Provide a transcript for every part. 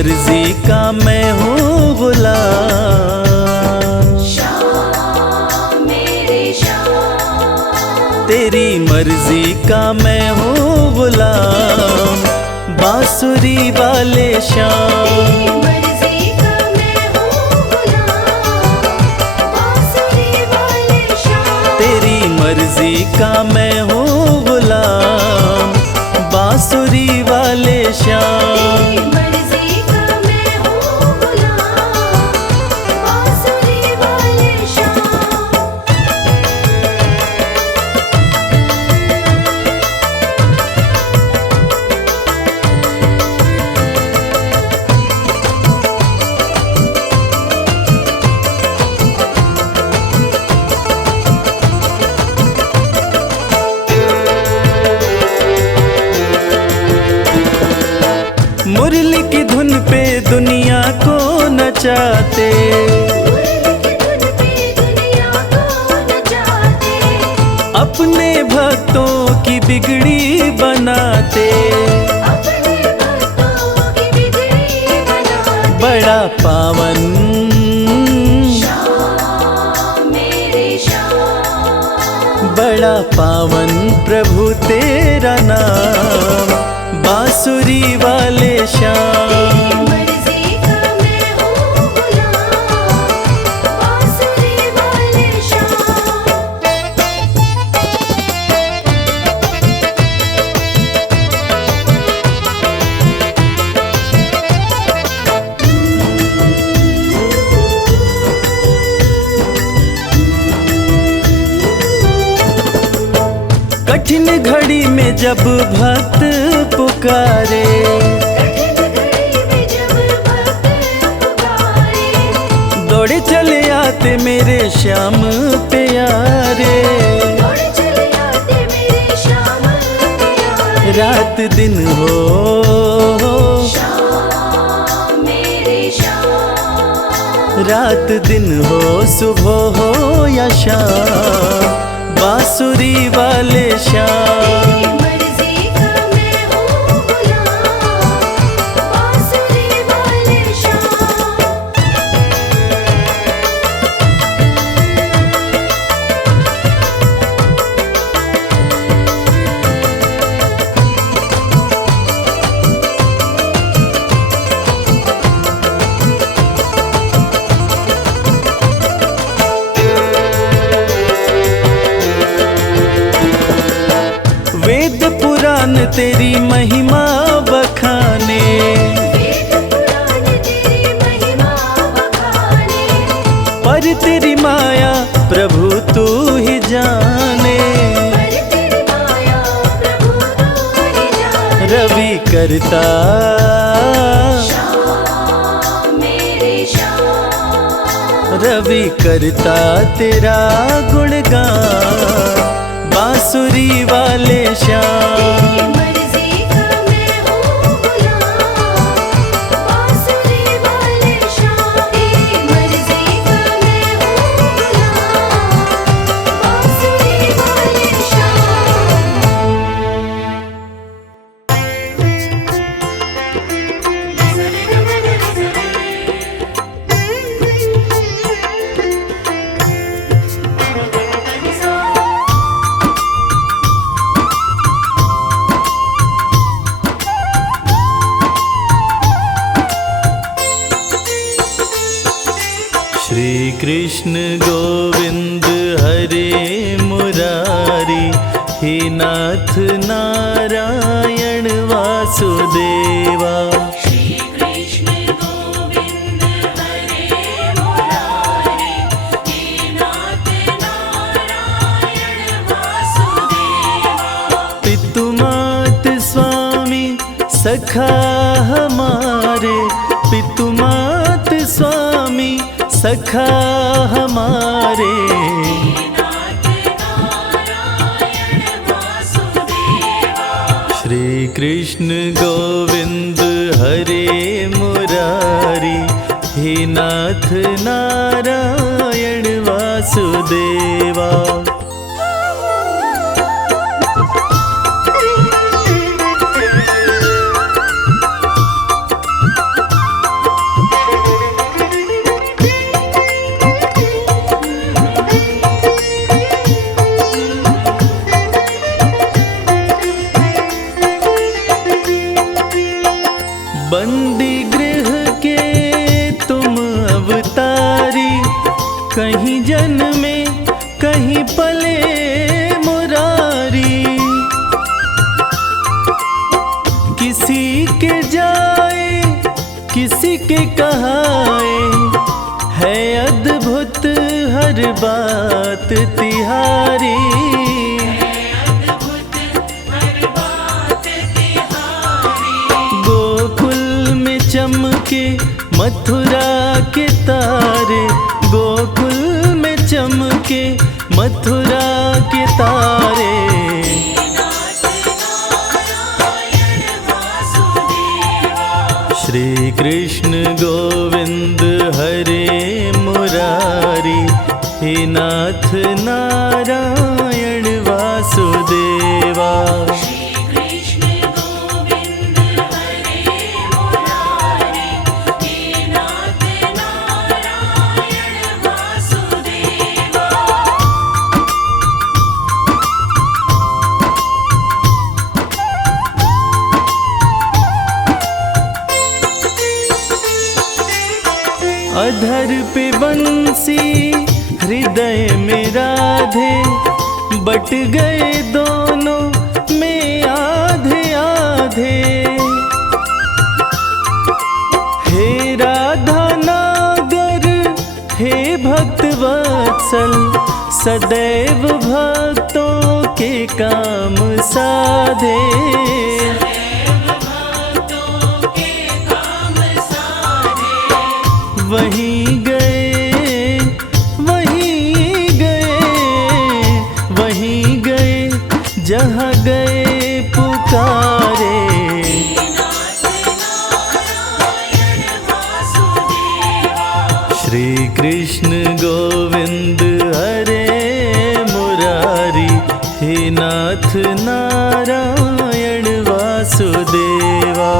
मर्जी का मैं हूँ गुलाम। श्याम मेरे श्याम, तेरी मर्जी का मैं हूँ गुलाम, बांसुरी वाले श्याम। मर्जी का मैं हूँ गुलाम, बांसुरी वाले श्याम। तेरी मर्जी का मैं हूँ गुलाम, बांसुरी वाले श्याम। मर्जी का मैं हूँ गुलाम, बांसुरी वाले श्याम। मुरली की धुन पे दुनिया को नचाते, अपने भक्तों की बिगड़ी बनाते। बड़ा पावन बड़ा पावन प्रभु तेरा नाम, बांसुरी वाले श्याम। मर्जी का मैं हूँ गुलाम, बांसुरी वाले श्याम। कठिन घड़ी में जब भक्त पुकारे, दौड़े चले आते मेरे श्याम प्यारे। रात दिन हो रात दिन हो, सुबह हो या शाम, बांसुरी वाले श्याम। मर्जी का मैं हूँ गुलाम, बांसुरी वाले श्याम। वेद पुराण तेरी महिमा बखाने, वेद पुराण तेरी महिमा बखाने। पर तेरी माया प्रभु तू ही जाने। पर तेरी माया प्रभु तू ही जाने। रवि करता श्याम मेरे श्याम, रवि करता तेरा गुणगान, बांसुरी वाले श्याम। मर्जी का मैं हूँ गुलाम, बांसुरी वाले श्याम। मर्जी का मैं हूँ गुलाम, बांसुरी वाले श्री कृष्ण गोविंद हरे मुरारी, हे नाथ नारायण वासुदेवा। श्री कृष्ण गोविंद हरे मुरारी, हे नाथ नारायण वासुदेवा। पितु मात स्वामी सखा हमारे, पितु मात स्वामी सखा हमारे। श्री कृष्ण गोविंद हरे मुरारी, हे नाथ नारायण वासुदेवा। कहीं जन्मे कहीं पले मुरारी, किसी के जाए किसी के कहाए, है अद्भुत हर बात तिहारी। गोकुल में चमके मथुरा के तारे, गोकुल में चमके मथुरा के तारे। श्री कृष्ण गोविंद हरे मुरारी, हे नाथ नारायण वासुदेवा। अधर पे बंसी हृदय में राधे, बट गए दोनों में आधे आधे। हे राधा नागर हे भक्त वत्सल, सदैव भक्तों के काम साधे। वहीं गए वहीं गए वहीं गए जहाँ गए पुकारे। श्री कृष्ण गोविंद हरे मुरारी, हे नाथ नारायण वासुदेवा।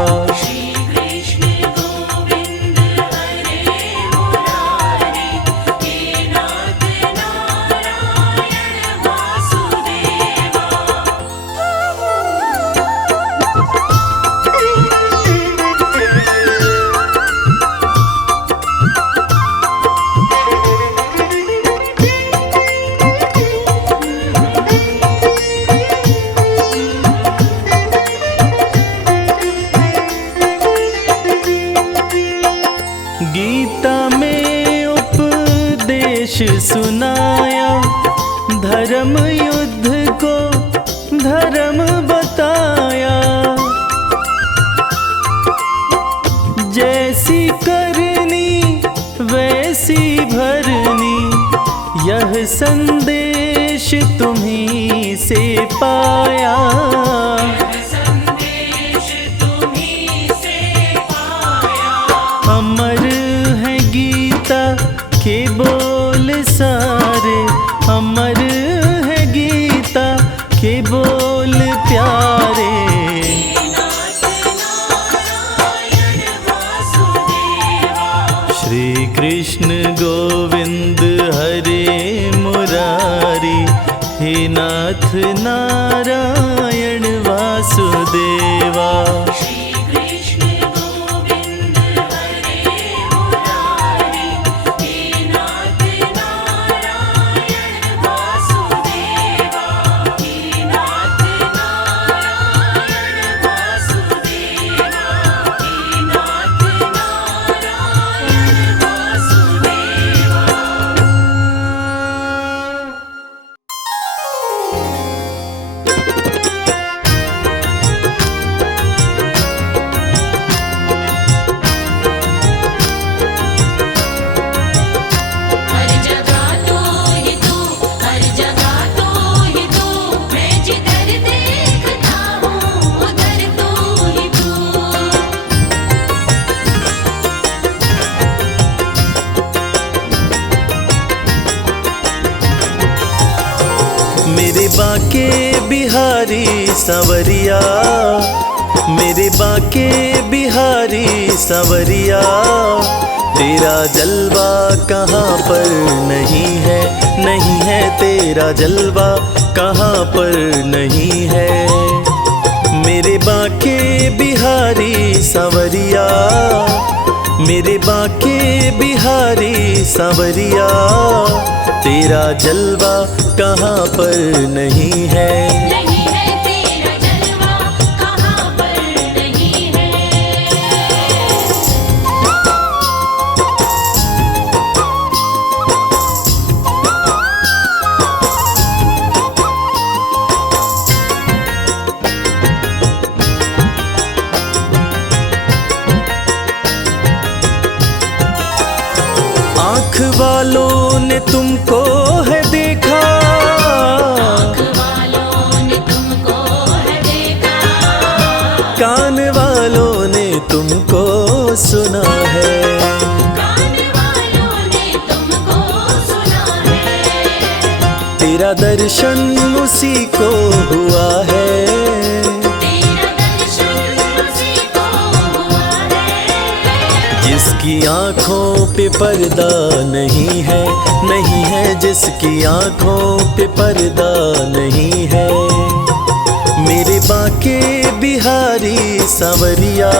गीता में उपदेश सुनाया, धर्म युद्ध को धर्म बताया। जैसी करनी वैसी भरनी, यह संदेश तुम्हीं से पाया। अमर है गीता के बोल सारे, अमर है गीता के बोल प्यारे। श्री कृष्ण गोविंद हरे मुरारी, हे नाथ नारायण वासुदेवा। मेरे बाके बिहारी सांवरिया, मेरे बाके बिहारी सांवरिया। तेरा जलवा कहाँ पर नहीं है, नहीं है तेरा जलवा कहाँ पर नहीं है। मेरे बाके बिहारी सांवरिया, मेरे बाके बिहारी सांवरिया। तेरा जलवा कहाँ पर नहीं है। नहीं है तेरा जलवा कहाँ पर नहीं है। आँख वालों ने तुमको है देखा, आँख वालों ने तुमको है देखा, कान वालों ने तुमको सुना है। कान वालों ने तुमको सुना है। तेरा दर्शन उसी को हुआ है, तेरा दर्शन उसी को हुआ है। जिसकी आँखों पे पर्दा नहीं है, नहीं है जिसकी आँखों पे पर्दा नहीं है। मेरे बाके बिहारी सांवरिया,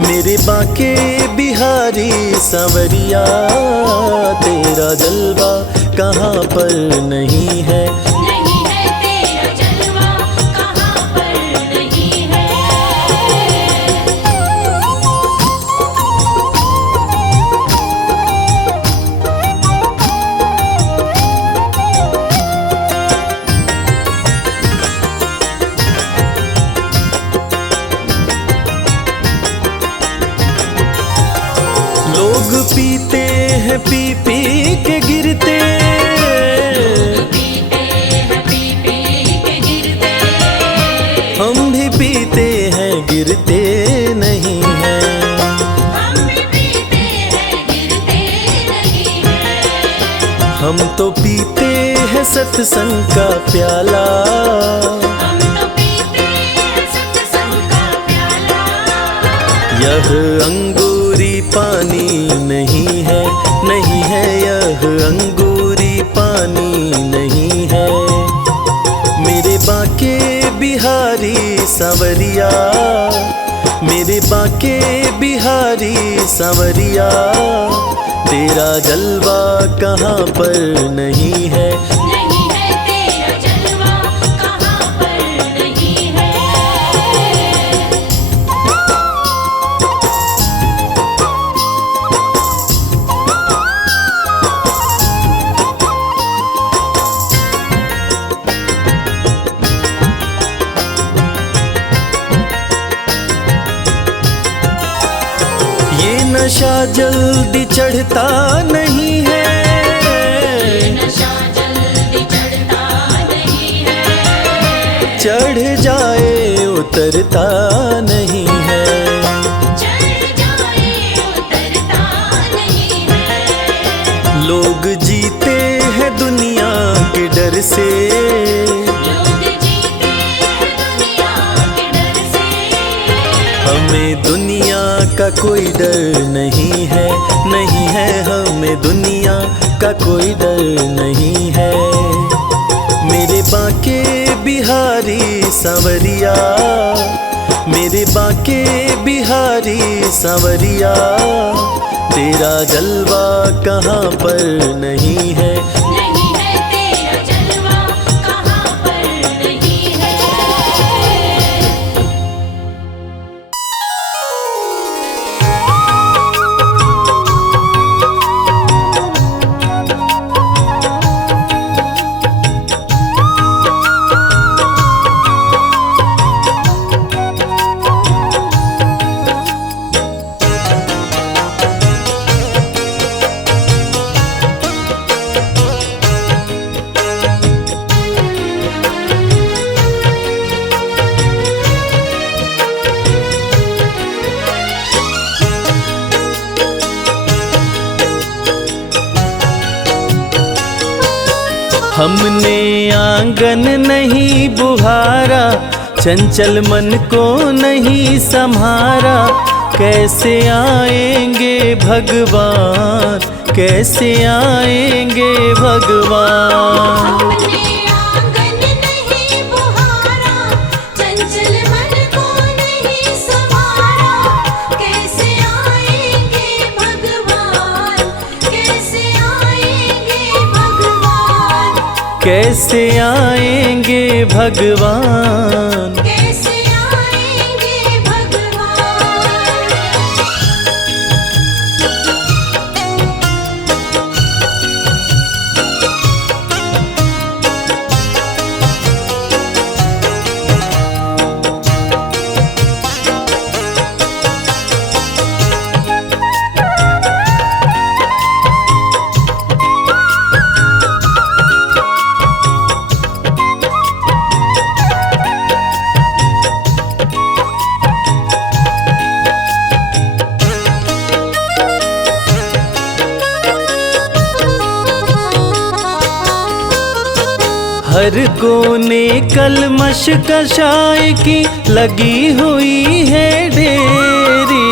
मेरे बाके बिहारी सांवरिया, तेरा जलवा कहाँ पर नहीं है। नहीं है तेरा जलवा कहाँ पर नहीं है। लोग पीते हैं पी पी के गिरते, पीते हैं पी पी के गिरते, हम भी पीते हैं गिरते नहीं हैं। हम भी पीते हैं गिरते नहीं है। हम तो पीते हैं सत्संग का प्याला, हम तो पीते हैं सत्संग का प्याला। यह अंगूरी पानी नहीं है, नहीं है यह अंगूरी पानी नहीं है। मेरे बाके बिहारी सांवरिया, मेरे बाके बिहारी सांवरिया, तेरा जलवा कहाँ पर नहीं है। नहीं है तेरा जलवा कहाँ पर नहीं है। ये नशा जल्दी चढ़ता नहीं है, नशा जल्दी चढ़ता नहीं है। चढ़ जाए उतरता नहीं है। चढ़ जाए उतरता नहीं है। लोग जीते हैं दुनिया के डर से, लोग जीते हैं दुनिया के डर से। हमें दुनिया का कोई डर नहीं है, नहीं है हमें दुनिया का कोई डर नहीं है। मेरे बाके बिहारी सांवरिया, मेरे बाके बिहारी सांवरिया, तेरा जलवा कहाँ पर नहीं है। नहीं है तेरा जलवा कहाँ पर नहीं है। हमने आंगन नहीं बुहारा, चंचल मन को नहीं संहारा। कैसे आएंगे भगवान, कैसे आएंगे भगवान। हमने आंगन नहीं बुहारा, चंचल मन को नहीं संवारा। कैसे आएंगे भगवान, कैसे आएंगे भगवान। कैसे आएंगे भगवान। कैसे आएंगे भगवान। हर कोने कलमश कशाय की लगी हुई है ढेरी।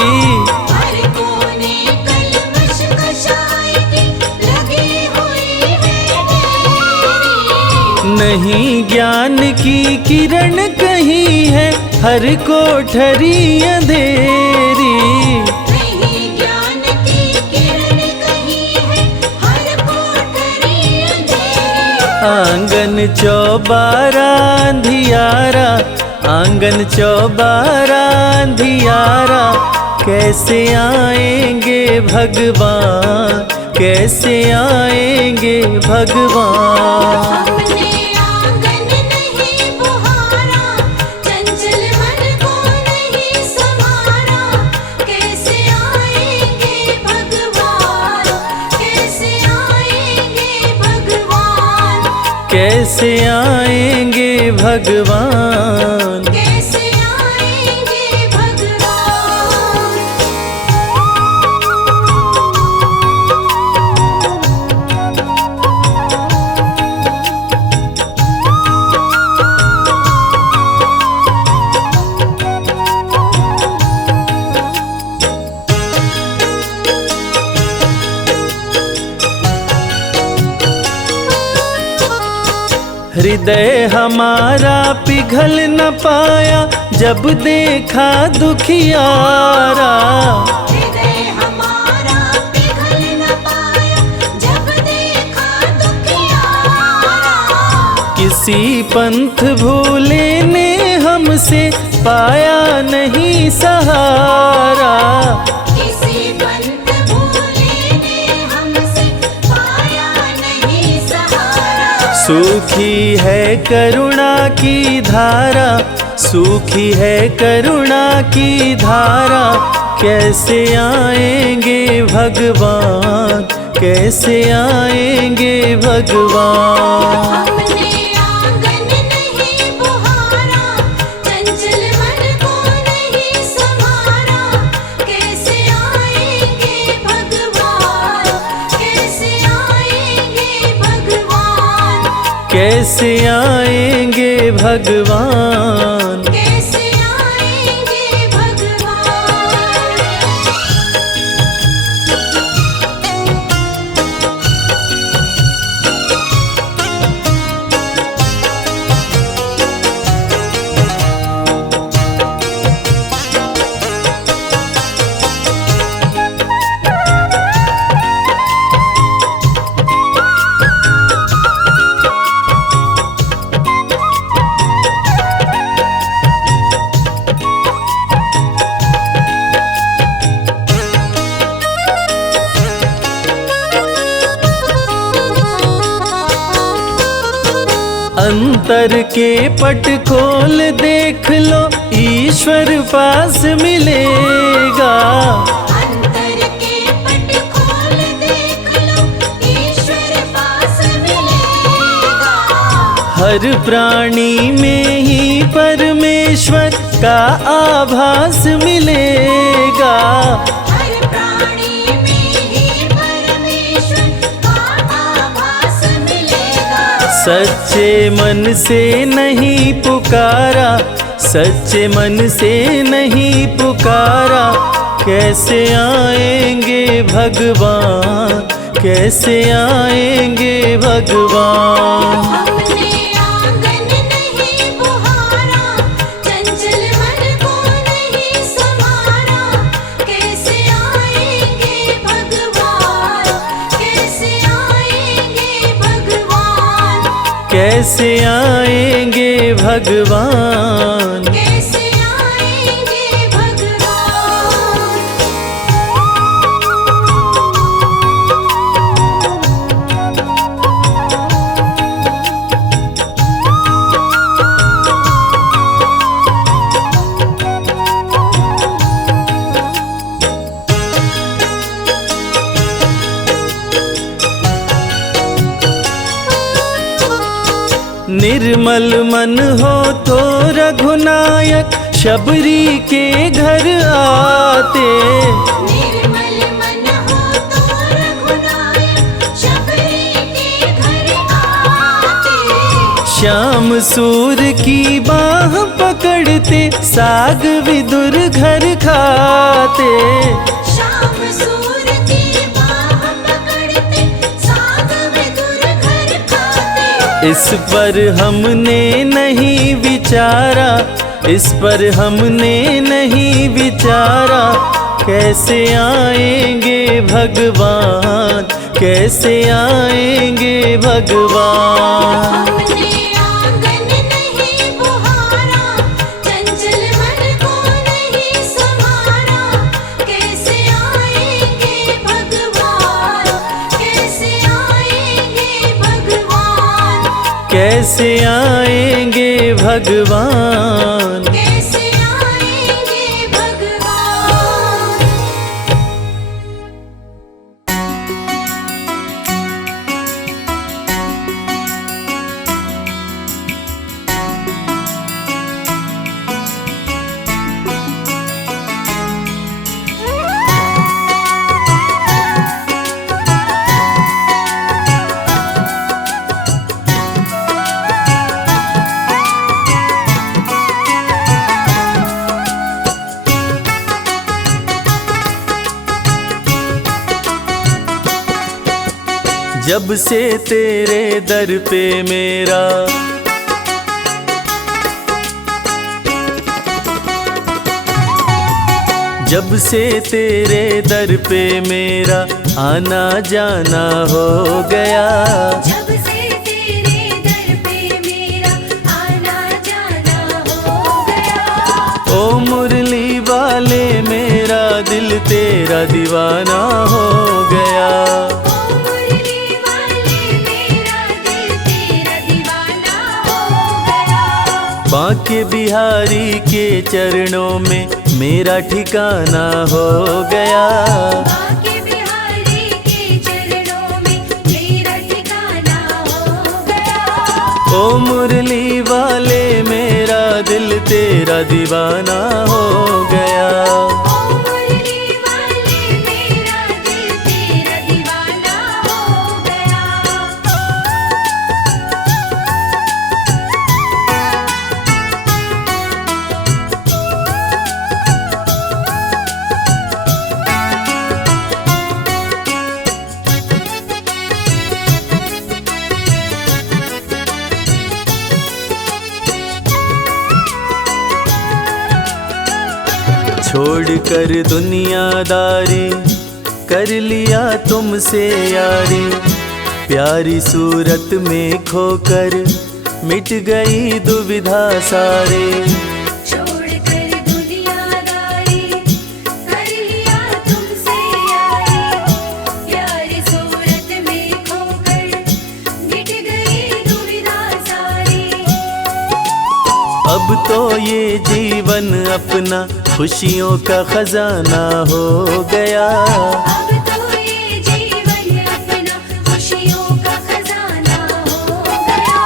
हर कोने कलमश कशाय की लगी हुई है ढेरी। नहीं ज्ञान की किरण कहीं है हर कोठरी अंधेरी। नहीं ज्ञान की किरण कहीं है हर कोठरी अंधेरी। आंगन चौबारा अंधियारा, आंगन चौबारा अंधियारा, कैसे आएंगे भगवान। कैसे आएंगे भगवान। हमने आंगन नहीं बुहारा, चंचल मन को नहीं संवारा। कैसे आएंगे भगवान। कैसे आएंगे भगवान। कैसे आएंगे भगवान। कैसे आएंगे भगवान। हृदय हमारा पिघल न पाया जब देखा दुखियारा। हृदय हमारा पिघल न पाया जब देखा दुखियारा। किसी पंथ भूले ने हमसे पाया नहीं सहारा। किसी पंथ भूले ने हमसे पाया नहीं सहारा। सूखी है करुणा की धारा, सूखी है करुणा की धारा, कैसे आएंगे भगवान। कैसे आएंगे भगवान। हमने आंगन नहीं बुहारा, चंचल मन को नहीं संवारा। कैसे आएंगे भगवान। कैसे आएंगे भगवान। कैसे आएंगे भगवान। कैसे आएंगे भगवान। अंतर के पट खोल देख लो ईश्वर पास मिलेगा। अंतर के पट खोल देख लो, ईश्वर पास मिलेगा। हर प्राणी में ही परमेश्वर का आभास मिलेगा। हर प्राणी में ही परमेश्वर का आभास मिलेगा। सच्चे मन से नहीं पुकारा, सच्चे मन से नहीं पुकारा, कैसे आएंगे भगवान। कैसे आएंगे भगवान। हमने आंगन नहीं बुहारा, चंचल मन को नहीं संवारा। कैसे आएंगे भगवान। कैसे आएंगे भगवान। कैसे आएंगे भगवान। कैसे आएंगे भगवान। निर्मल मन हो तो रघुनायक शबरी के घर आते। निर्मल मन हो तो रघुनायक शबरी के घर आते। श्याम सूर की बाह पकड़ते साग विदुर घर खाते। श्याम सूर की बाह पकड़ते साग विदुर घर खाते। इस पर हमने नहीं विचारा, इस पर हमने नहीं विचारा, कैसे आएंगे भगवान, कैसे आएंगे भगवान। हमने आंगन नहीं बुहारा, चंचल मन को नहीं संभारा, कैसे आएंगे भगवान, कैसे आएंगे भगवान। कैसे आएंगे भगवान। कैसे आएंगे भगवान। जब से तेरे दर पे मेरा जब से तेरे दर पे मेरा आना जाना हो गया। जब से तेरे दर पे मेरा आना जाना हो गया। ओ मुरली वाले मेरा दिल तेरा दीवाना हो गया। ओ मुरली वाले मेरा दिल तेरा दीवाना हो गया। बांके बिहारी के चरणों में मेरा ठिकाना हो गया। बांके बिहारी के चरणों में मेरा ठिकाना हो गया। ओ मुरली वाले मेरा दिल तेरा दीवाना हो गया। ओ मुरली वाले मेरा दिल तेरा दीवाना हो गया। छोड़कर दुनियादारी कर लिया तुमसे यारी। प्यारी सूरत में खोकर मिट गई दुविधा सारे। छोड़कर दुनियादारी कर लिया तुमसे यारी। प्यारी सूरत में खोकर मिट गई दुविधा सारी। अब तो ये जीवन अपना खुशियों का खजाना हो गया। अब तो ये जीवन अपना खुशियों का खजाना हो गया।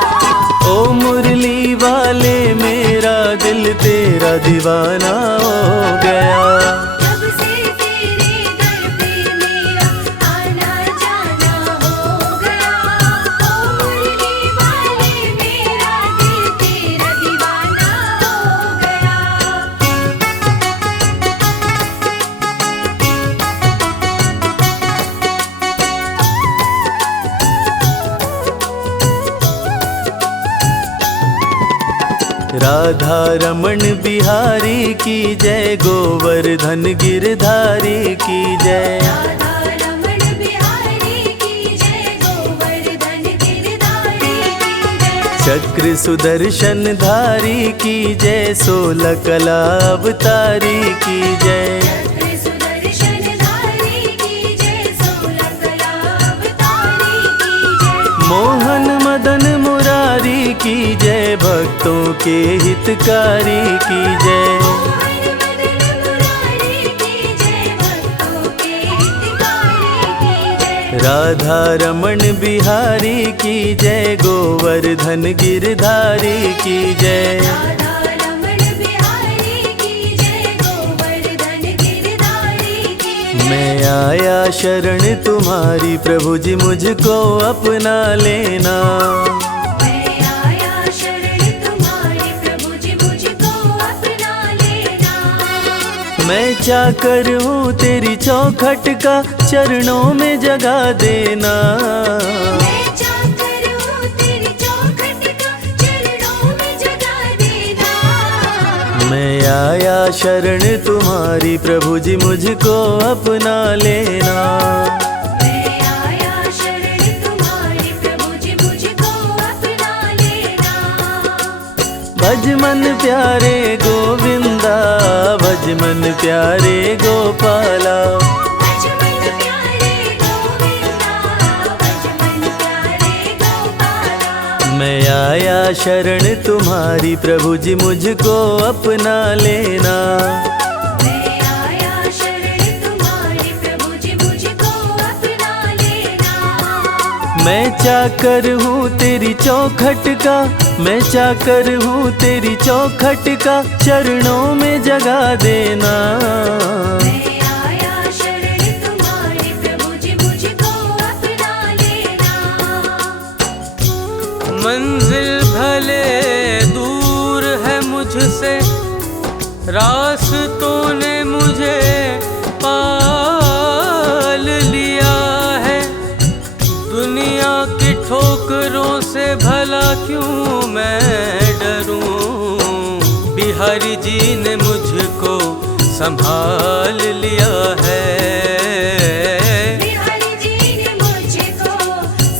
ओ मुरली वाले मेरा दिल तेरा दीवाना हो गया। जब से तेरे दर पे मेरा आना जाना हो गया। ओ मुरली वाले मेरा दिल तेरा दीवाना हो गया। राधा रमण बिहारी की जय, गोवर्धन गिरधारी की जय। राधा रमण बिहारी की जय, गोवर्धन गिरधारी की जय। चक्र सुदर्शन धारी की जय, 16 कला अवतारी की जय। चक्र सुदर्शन धारी की जय, 16 कला अवतारी की जय। मोहन मदन मुरारी की जय, भक्तों के हितकारी की जय। मोहन मदन मुरारी की जय, भक्तों के हितकारी की जय। राधा रमण बिहारी की जय, गोवर्धन गिरधारी की जय। राधा रमण बिहारी की जय, गोवर्धन गिरधारी की जय। मैं आया शरण तुम्हारी, प्रभु जी मुझको अपना लेना। मैं आया शरण तुम्हारी, प्रभु जी मुझको अपना लेना। मैं चाकर हूँ तेरी चौखट का, चरणों में जगा देना। मैं चाकर हूँ तेरी चौखट का, चरणों में जगा देना। मैं आया शरण तुम्हारी, प्रभु जी मुझको अपना लेना। मैं आया शरण तुम्हारी, प्रभु जी मुझको अपना लेना। भज मन प्यारे गोविंदा, भज मन प्यारे गोपाला। भज मन प्यारे गोविंदा, भज मन प्यारे गोपाला। मैं आया शरण तुम्हारी, प्रभु जी मुझको अपना लेना। मैं आया शरण तुम्हारी, प्रभु जी मुझको अपना लेना। मैं चाकर हूँ तेरी चौखट का, मैं चाकर हूँ तेरी चौखट का, चरणों में जगा देना। मैं आया शरण तुम्हारी, प्रभु जी मुझको अपना लेना। मंजिल भले दूर है मुझसे, रास्तों ने मुझे पाल लिया है। दुनिया की ठोकरों से भला क्यों मैं डरूं, बिहारी जी ने मुझको संभाल लिया है। बिहारी जी ने मुझको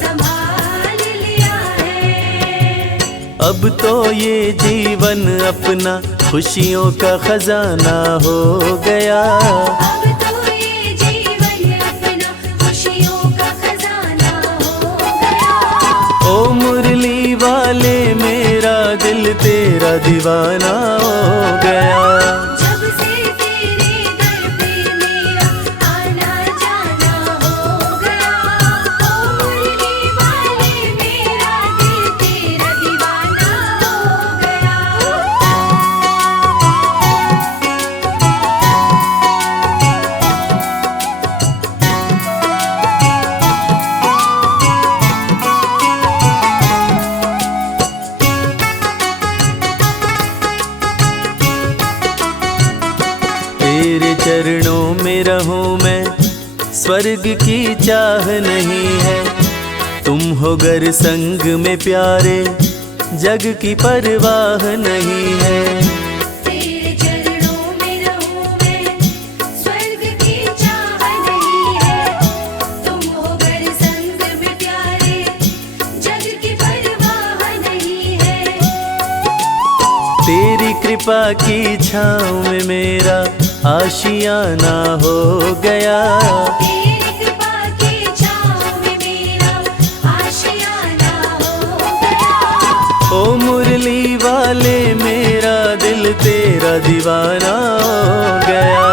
संभाल लिया है। अब तो ये जीवन अपना खुशियों का खजाना हो गया। अब तो ये जीवन अपना खुशियों का खजाना हो गया। ओ मुरली वाले मेरा दिल तेरा दीवाना हो गया। जब से तेरे दर पे मेरा आना जाना हो गया। ओ मुरली वाले मेरा दिल तेरा दीवाना हो गया। तेरे चरणों में रहूं मैं, स्वर्ग की चाह नहीं है। तुम हो गर संग में प्यारे, जग की परवाह नहीं है। तेरे चरणों में रहूं मैं, स्वर्ग की चाह नहीं है। तुम हो गर संग में प्यारे, जग की परवाह नहीं है। तेरी कृपा की छाँव में मेरा आशियाना हो गया। तेरी कृपा की छाँव में मेरा आशियाना हो गया। ओ मुरली वाले मेरा दिल तेरा दीवाना हो गया।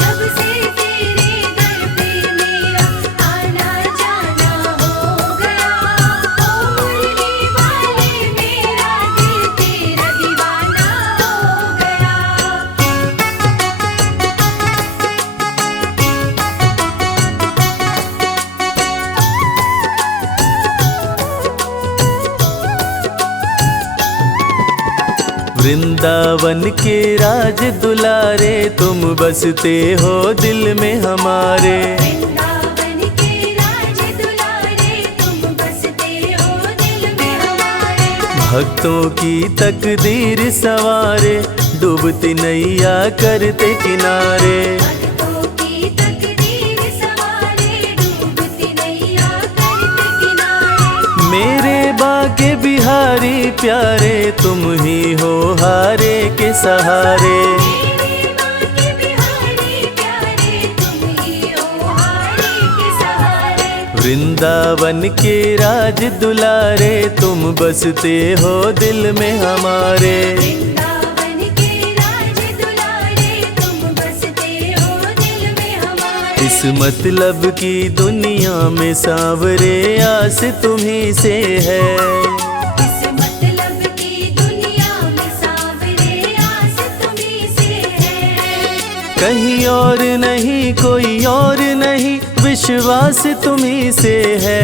जब से तेरे दर पे मेरा आना जाना हो गया। ओ मुरली वाले मेरा दिल तेरा दीवाना हो गया। वृंदावन के राज दुलारे, तुम बसते हो दिल में हमारे। वृंदावन के राज दुलारे, तुम बसते हो दिल में हमारे। भक्तों की तकदीर सवारे, डूबती नैया करते किनारे। भक्तों की तकदीर सवारे, डूबती नैया करते किनारे। मेरे बाल के बिहारी प्यारे तुम ही हो हारे के सहारे। मेरे माँ के बिहारी प्यारे तुम ही हो हारे के सहारे। वृंदावन के राज दुलारे तुम बसते हो दिल में हमारे। वृंदावन के राज दुलारे तुम बसते हो दिल में हमारे। इस मतलब की दुनिया में सांवरे आस तुम्ही से है। इस मतलब की दुनिया में सांवरे आस तुम्ही से है। कहीं और नहीं कोई और नहीं विश्वास तुम्ही से है।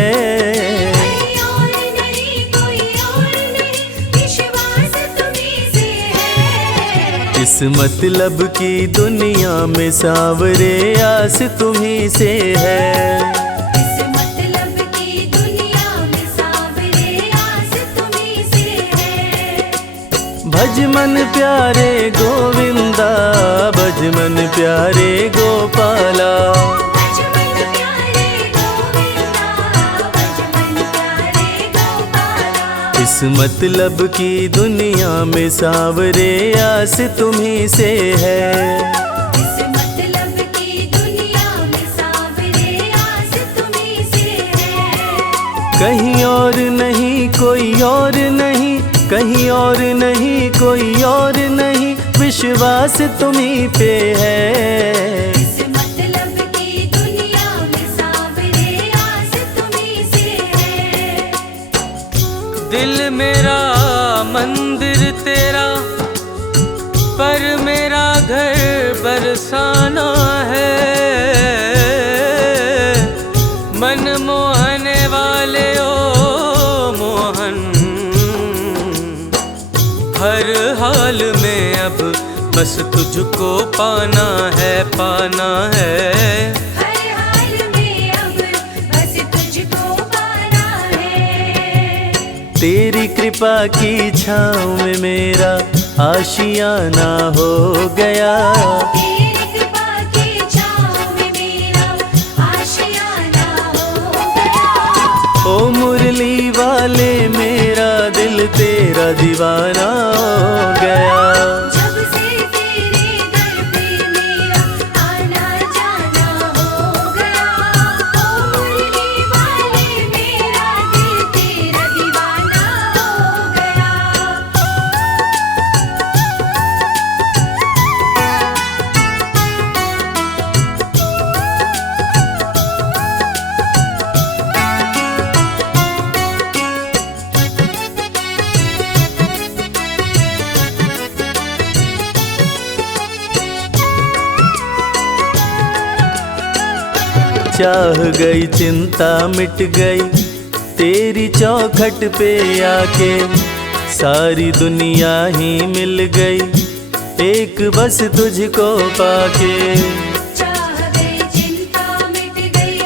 कहीं और नहीं कोई और नहीं विश्वास तुम्ही से है। इस मतलब की दुनिया में सांवरे आस तुम्ही से है। इस मतलब की दुनिया में सांवरे आस तुम्ही से है। भज मन प्यारे गोविंदा भज मन प्यारे गोपाला। बचपन प्यारे गोविंदा बचपन प्यारे गोपाला। इस मतलब की दुनिया में सांवरे आस तुम्ही से है। इस मतलब की दुनिया में सांवरे आस तुम्ही से है। कहीं और नहीं कोई और नहीं कहीं और नहीं कोई और नहीं विश्वास तुम्ही पे है। इस मतलब की दुनिया में सांवरे आस तुम्ही से है। दिल मेरा मंदिर तेरा, पर मेरा घर बरसाना है। मन मोहने वाले ओ मोहन, हर हाल में अब बस तुझको पाना है पाना है। हर हाल में अब बस तुझको पाना है। तेरी कृपा की छाँव में मेरा आशियाना हो गया। तेरी कृपा की छाँव में मेरा आशियाना हो गया। ओ मुरली वाले मेरा दिल तेरा दीवाना हो गया। जब से तेरे दर पे मेरा आना जाना हो गया। ओ मुरली वाले मेरा दिल तेरा दीवाना हो गया। चाह गई चिंता मिट गई तेरी चौखट पे आके। सारी दुनिया ही मिल गई एक बस तुझको पाके। चाह गई चिंता मिट गई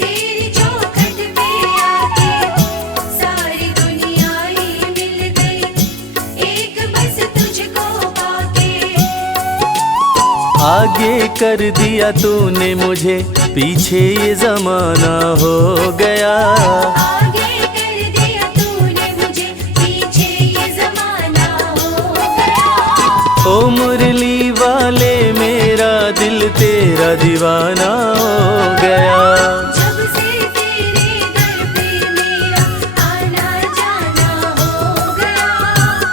तेरी चौखट पे आके। सारी दुनिया ही मिल गई एक बस तुझको पाके। आगे कर दिया तूने मुझे पीछे ये जमाना हो गया। आगे कर दिया तूने मुझे पीछे ये जमाना हो गया। ओ मुरली वाले मेरा दिल तेरा दीवाना हो गया। जब से तेरे दर पे मेरा आना जाना हो गया।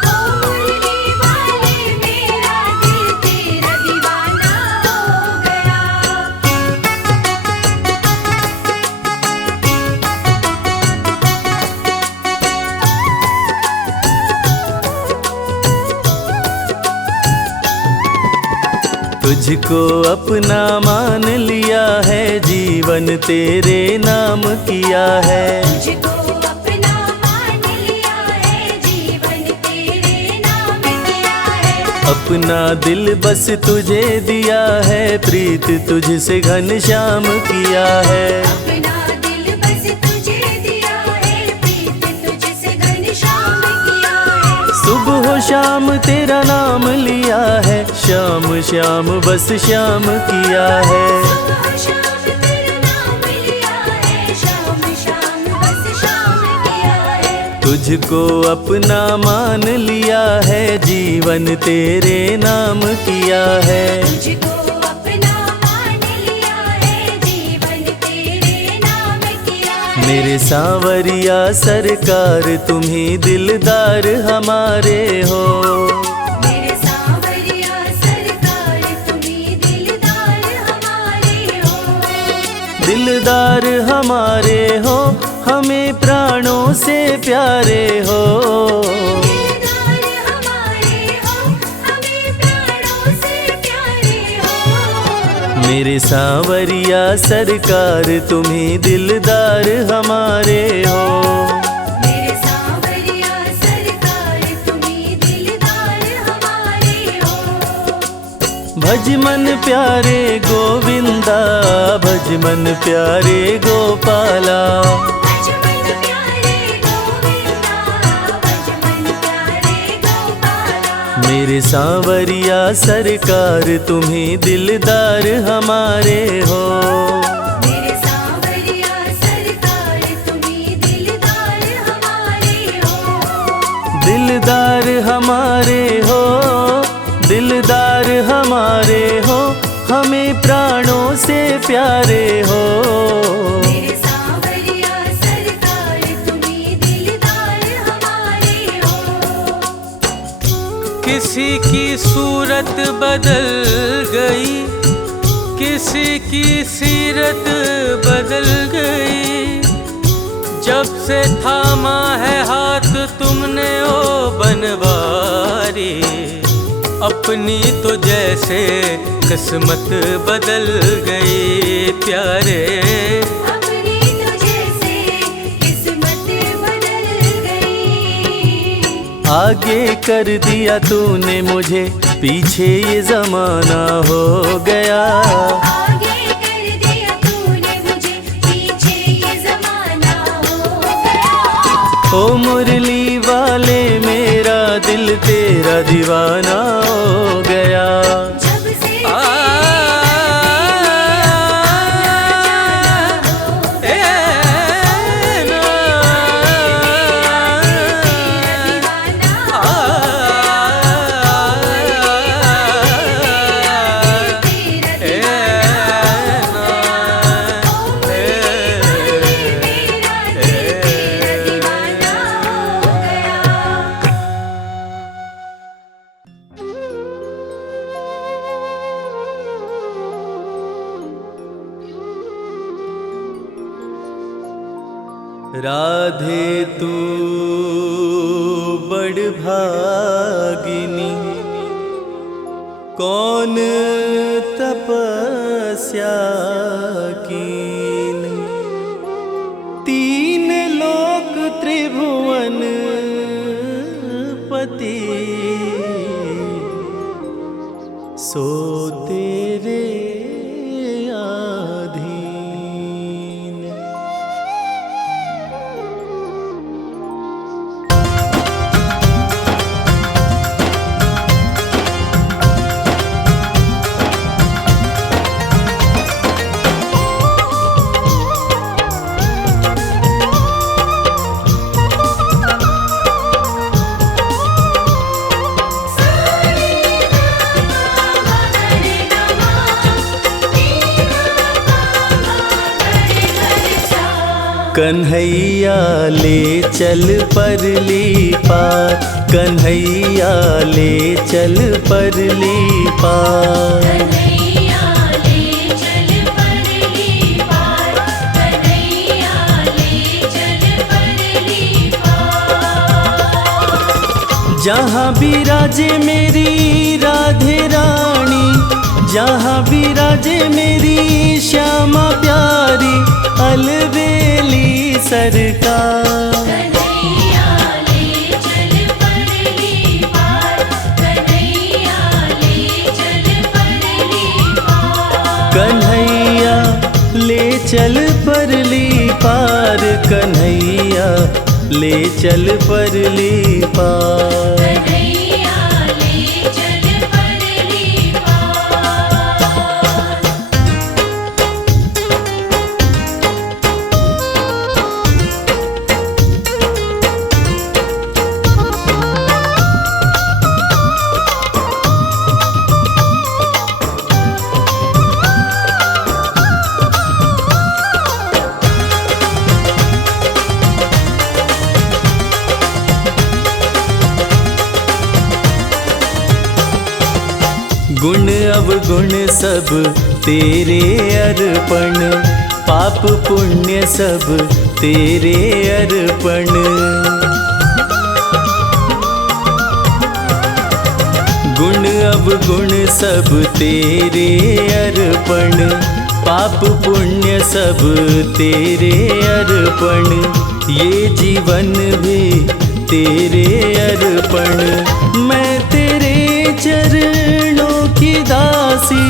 ओ मुरली वाले मेरा दिल तेरा दीवाना हो गया। तुझको अपना मान लिया है जीवन तेरे नाम किया है। तुझको अपना मान लिया है जीवन तेरे नाम किया है। अपना दिल बस तुझे दिया है प्रीत तुझसे घनश्याम किया है। अपना दिल बस तुझे दिया है प्रीत तुझसे घनश्याम किया है। सुबह शाम तेरा नाम लिया है श्याम श्याम बस श्याम किया है। सुबह शाम तेरा नाम लिया है शाम शाम बस शाम किया है। तुझको अपना मान लिया है, जीवन तेरे नाम किया है। तुझको अपना मान लिया है, जीवन तेरे नाम किया है। मेरे सांवरिया सरकार तुम ही दिलदार हमारे हो। मेरे सांवरिया सरकार तुम ही दिलदार हमारे हो। दिलदार हमारे हो, हमें प्राणों से प्यारे हो। दिलदार हमारे हो, हमें प्राणों से प्यारे हो। मेरे सांवरिया सरकार तुम ही दिलदार हमारे हो। मेरे सांवरिया सरकार तुम ही दिलदार हमारे हो। भज मन प्यारे गोविंदा, भज मन प्यारे गोपाला। भज मन प्यारे गोविंदा, भज मन प्यारे गोपाला। मेरे सांवरिया सरकार तुम ही दिलदार हमारे हो। मेरे सांवरिया सरकार तुम ही दिलदार हमारे हो। दिलदार हमारे हो, दिलदार हमारे हो, हमें प्राणों से प्यारे हो। मेरे सांवरिया सरकार तुम ही दिलदार हमारे हो। किसी की सूरत बदल गई, किसी की सीरत बदल गई। जब से थामा है हाथ तुमने ओ बनवारी, अपनी तो जैसे किस्मत बदल गई प्यारे। अपनी तो जैसे किस्मत बदल गई। आगे कर दिया तूने मुझे, पीछे ये जमाना हो गया। आगे कर दिया तूने मुझे, पीछे ये जमाना हो गया। ओ मुरली वाले मेरा दिल तेरा दीवाना हो गया। जब से राधे तू बड़ भागिनी, कौन तपस्या कीन। तीन लोक त्रिभुवन पति, सो तेरे आधीन। कन्हैया ले चल परली पार, कन्हैया ले चल परली पार। कन्हैया ले चल परली पार, कन्हैया ले चल परली पार। जहाँ विराजे मेरी राधे रानी, जहाँ विराजे मेरी श्यामा प्यारी, अलबेली सरकार। कन्हैया ले चल परली पार, कन्हैया ले चल परली पार। कन्हैया ले चल परली पार, कन्हैया ले चल परली पार। कन्हैया ले चल परली पार। गुण अवगुण सब तेरे अर्पण, पाप पुण्य सब तेरे अर्पण। गुण अवगुण सब तेरे अर्पण, पाप पुण्य सब तेरे अर्पण। ये जीवन भी तेरे अर्पण, मैं तेरे चरणों की दासी,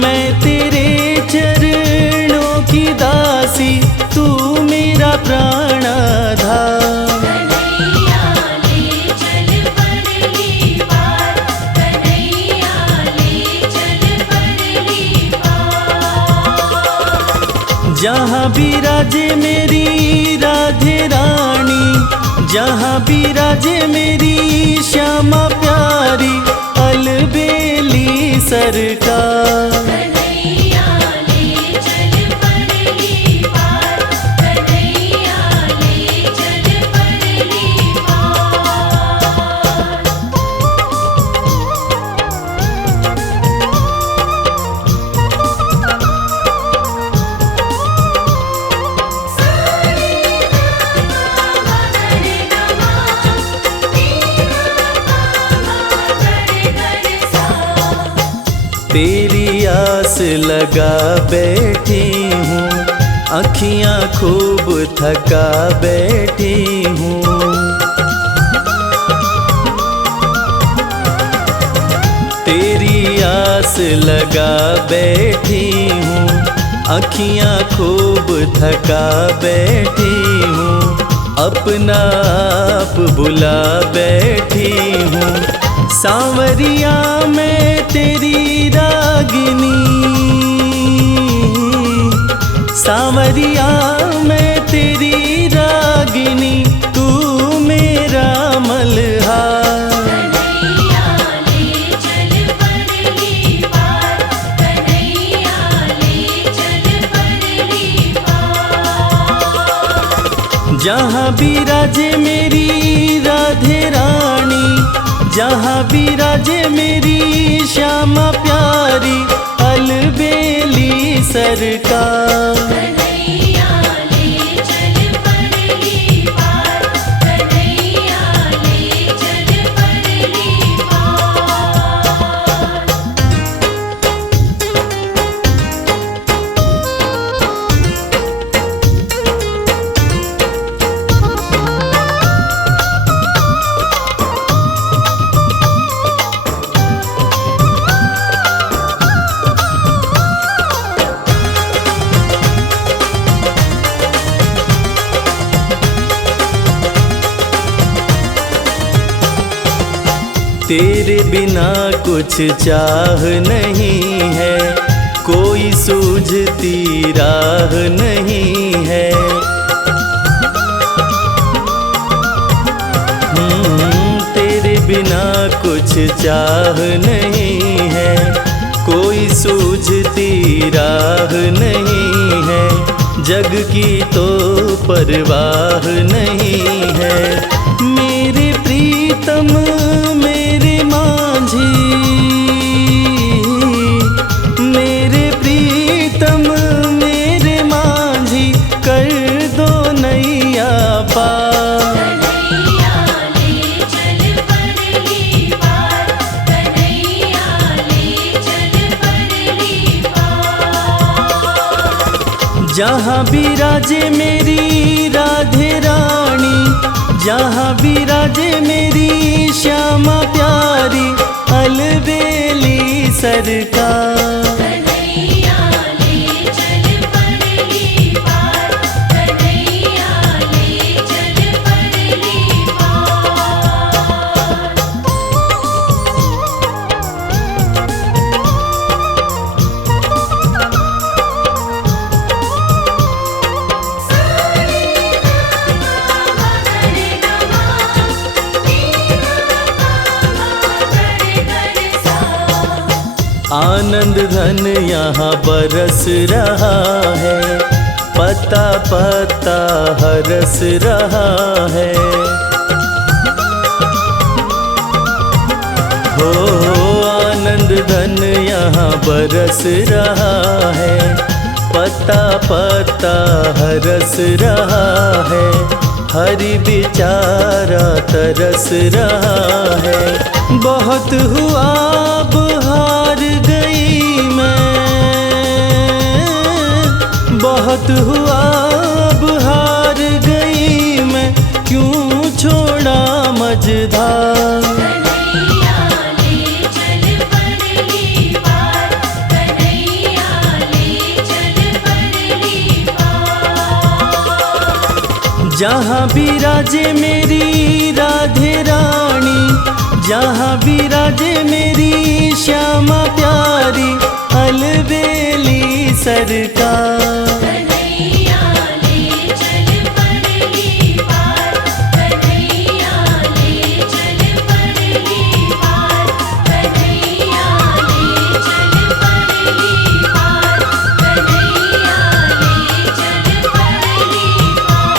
मैं तेरे चरणों की दासी, तू मेरा प्राणाधार। कन्हैया ले चल परली पार, कन्हैया ले चल परली पार। जहाँ विराजे मेरी राधे रानी, जहाँ विराजे मेरी श्यामा प्यारी, अलबेली सरकार। कन्हैया ले चल परली पार, कन्हैया ले चल परली पार। तेरी आस लगा बैठी हूँ, अखियाँ खूब थका बैठी हूँ। तेरी आस लगा बैठी हूँ, अखियाँ खूब थका बैठी हूँ। अपना आप बुला बैठी हूँ, सांवरिया मैं तेरी रागिनी, सांवरिया मैं तेरी रागिनी, तू मेरा मल्हार। कन्हैया ले चल परली पार, कन्हैया ले चल परली पार। जहाँ विराजे मेरी राधे रानी, जहाँ विराजे मेरी श्यामा प्यारी, अलबेली सरकार। कन्हैया ले चल परली पार, कन्हैया ले चल परली पार। तेरे बिना कुछ चाह नहीं है, कोई सूझती राह नहीं है। तेरे बिना कुछ चाह नहीं है, कोई सूझती राह नहीं है। जग की तो परवाह नहीं है। मेरे प्रीतम मेरे मांझी, मेरे प्रीतम मेरे मांझी, कर दो नैया पार। कन्हैया ले चल परली पार, कन्हैया ले चल परली पार। जहाँ विराजे मेरी राधे रानी, जहाँ विराजे मेरी श्यामा प्यारी, अलबेली सरकार। कन्हैया ले चल परली पार, कन्हैया ले चल परली पार। आनंद धन यहाँ बरस रहा है, पता पता हरस रहा है। यहाँ बरस रहा है, पत्ता पत्ता हरस रहा है, हरि बेचारा तरस रहा है। बहुत हुआ अब हार गई मैं, बहुत हुआ अब हार गई मैं, क्यों छोड़ा मझधार। कन्हैया ले चल परली पार, कन्हैया ले चल परली पार। जहाँ विराजे मेरी राधे रानी, जहाँ विराजे मेरी श्यामा प्यारी, अलबेली सरकार। कन्हैया ले चल परली पार, कन्हैया ले चल परली पार, कन्हैया ले चल परली पार, कन्हैया ले चल परली पार।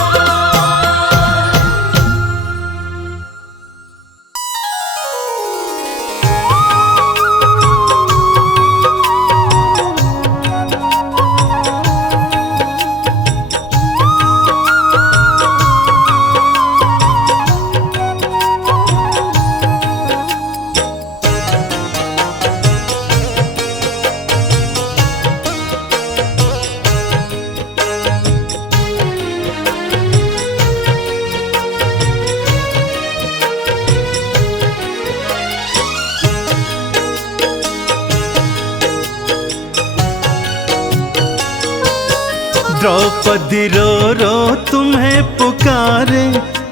द्रौपदी रो रो तुम्हें पुकारे,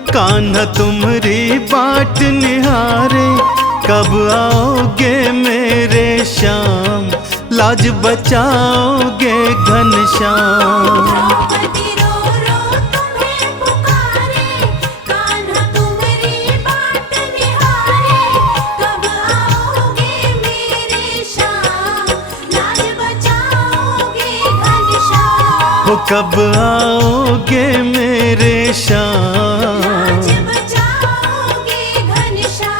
कान्हा तुम्हारी बाट निहारे। कब आओगे मेरे श्याम, लाज बचाओगे घनश्याम। द्रौपदी रो रो तुम्हें पुकारे, कान्हा तुम्हारी बाट निहारे। कब आओगे मेरे श्याम, लाज बचाओगे घनश्याम। हो कब आओगे मेरे श्याम, लाज बचाओगे घनश्याम।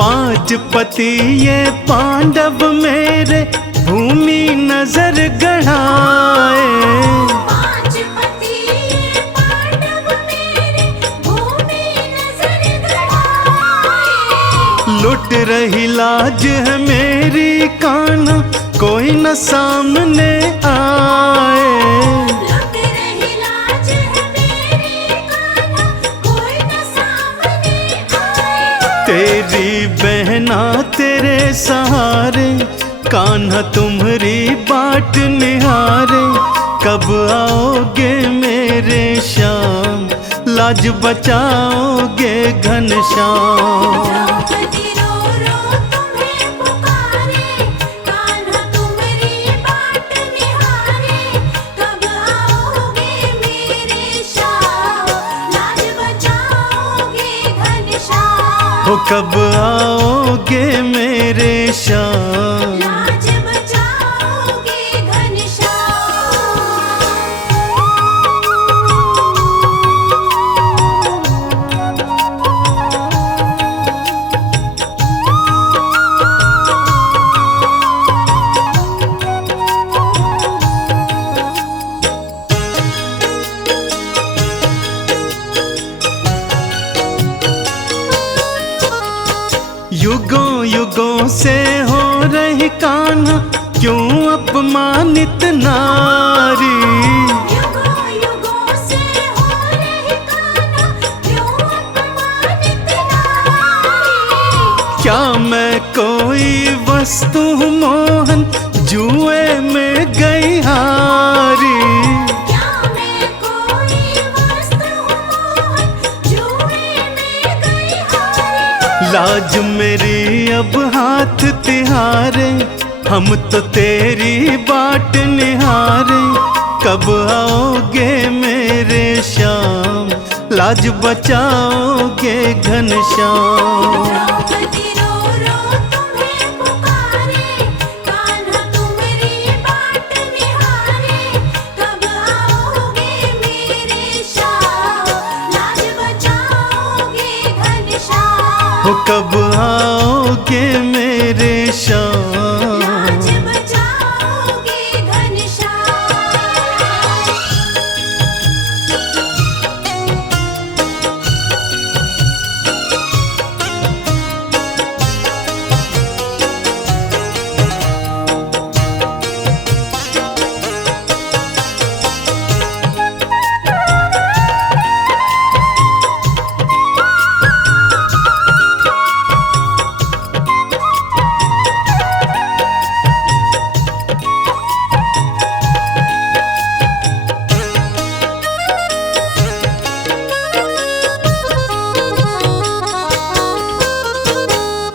पांच पति ये पांडव मेरे, भूमि नजर गढ़ाए। पांच पति ये पांडव मेरे, भूमि नजर गढ़ाए। लुट रही लाज है मेरी कान्हा, कोई न सामने आए। लुट रही लाज है मेरी कान्हा, कोई न सामने आए। तेरी बहना तेरे सहारे, कान्हा तुम्हारी बाट निहारे। कब आओगे मेरे श्याम, लाज बचाओगे घनश्याम। द्रौपदी रो रो तुम्हें पुकारे, कान्हा तुम्हारी बाट निहारे। कब आओगे मेरे श्याम, लाज बचाओगे घनश्याम। हो कब आओगे मेरे श्याम, लाज बचाओगे घनश्याम। युगों युगों से हो रही कान्हा, क्यों अपमानित नारी। युगों युगों से हो रही कान्हा, क्यों अपमानित नारी। क्या मैं कोई वस्तु हूँ मोहन, जुए में गई हारी। क्या मैं कोई वस्तु लाज मेरी अब हाथ तिहारे, हम तो तेरी बाट निहारे। कब आओगे मेरे श्याम, लाज बचाओगे घनश्याम। द्रौपदी रो रो तुम्हें पुकारे, कान्हा तुम्हारी बाट निहारे। कब आओगे मेरे श्याम, लाज बचाओगे घनश्याम। हो कब आओगे मेरे श्याम, लाज बचाओगे घनश्याम।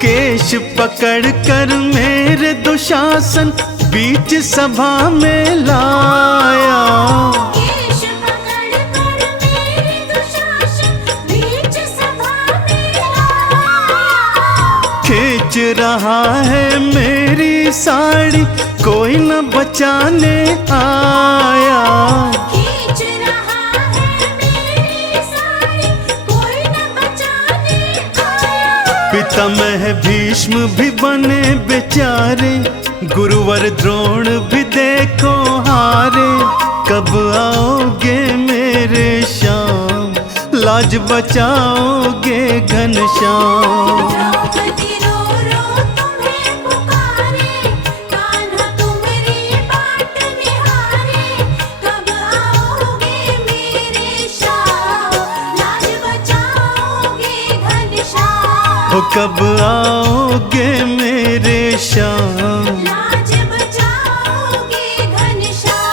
केश पकड़ कर मेरे दुशासन बीच सभा में लाया। केश पकड़ कर मेरे दुशासन बीच सभा में लाया। खींच रहा है मेरी साड़ी, कोई न बचाने आया। खींच रहा है मेरी साड़ी, कोई न बचाने आया। पितामह भीष्म भी बने बेचारे, गुरुवर द्रोण भी देखो हारे। कब आओगे मेरे श्याम, लाज बचाओगे घनश्याम। द्रौपदी रो रो तुम्हें पुकारे, कान्हा तुम्हारी बाट निहारे। कब आओगे मेरे श्याम, लाज बचाओगे घनश्याम। हो कब आओगे मेरे श्याम, लाज बचाओगे घनश्याम।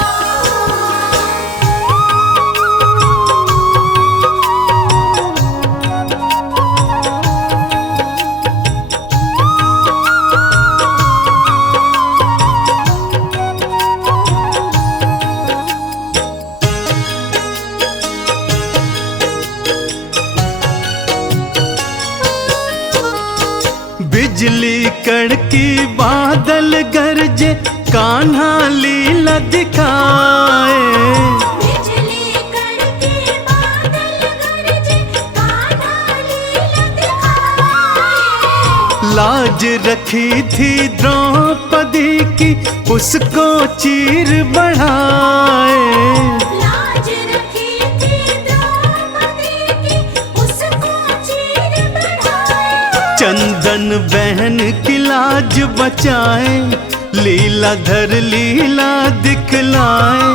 बिजली कड़की बादल गरजे, कान्हा लीला दिखाए। बिजली कड़के बादल गरजे, कान्हा लीला दिखाए। लाज रखी थी द्रौपदी की, उसको चीर बढ़ाए। लाज रखी थी द्रौपदी की, उसको चीर बढ़ाए। चंदन बहन की लाज बचाए, लीलाधर लीला दिखलाए।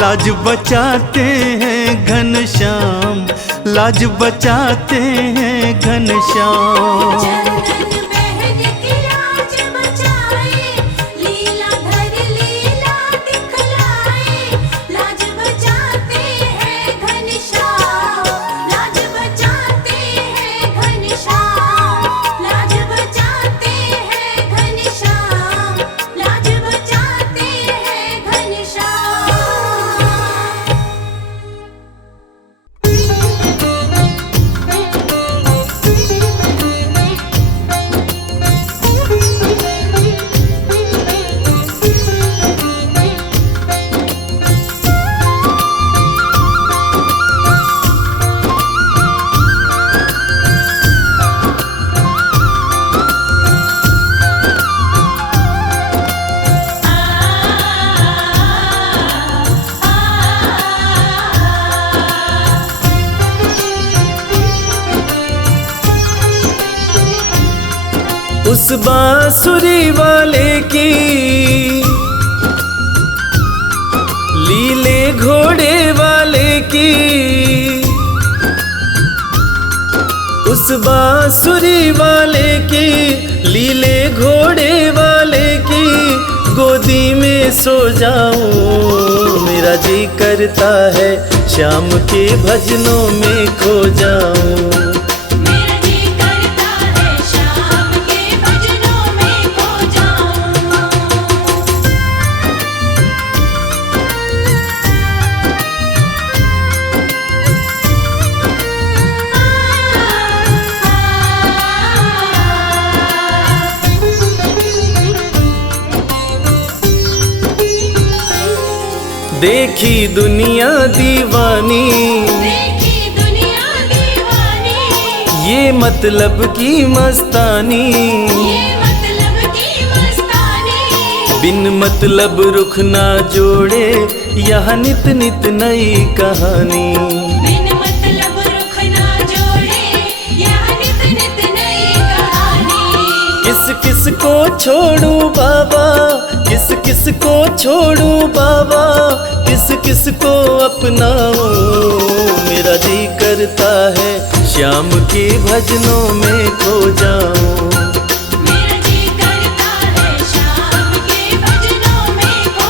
लाज बचाते हैं घनश्याम, लाज बचाते हैं घनश्याम। चंदन बहन की लाज बचाए, लीलाधर लीला दिखलाए। लाज बचाते हैं घनश्याम, लाज बचाते हैं घनश्याम। लाज बचाते हैं घनश्याम, लाज बचाते हैं घनश्याम। उस बांसुरी वाले की लीले घोड़े वाले की, उस बांसुरी वाले की लीले घोड़े वाले की गोदी में सो जाऊं। मेरा जी करता है श्याम के भजनों में खो जाऊं। मेरा जी करता है देखी दुनिया दीवानी, देखी दुनिया दीवानी, ये मतलब की मस्तानी, ये मतलब की मस्तानी। बिन मतलब रुख ना जोड़े यहाँ नित नित नई कहानी। बिन मतलब रुख ना जोड़े यहाँ नित नित नई कहानी। किस किस को छोड़ूं बाबा, किस किस को छोड़ूं बाबा, किस किस को अपनाऊं। मेरा जी करता है श्याम के भजनों में खो जाऊं। मेरा जी करता है शाम के भजनों में खो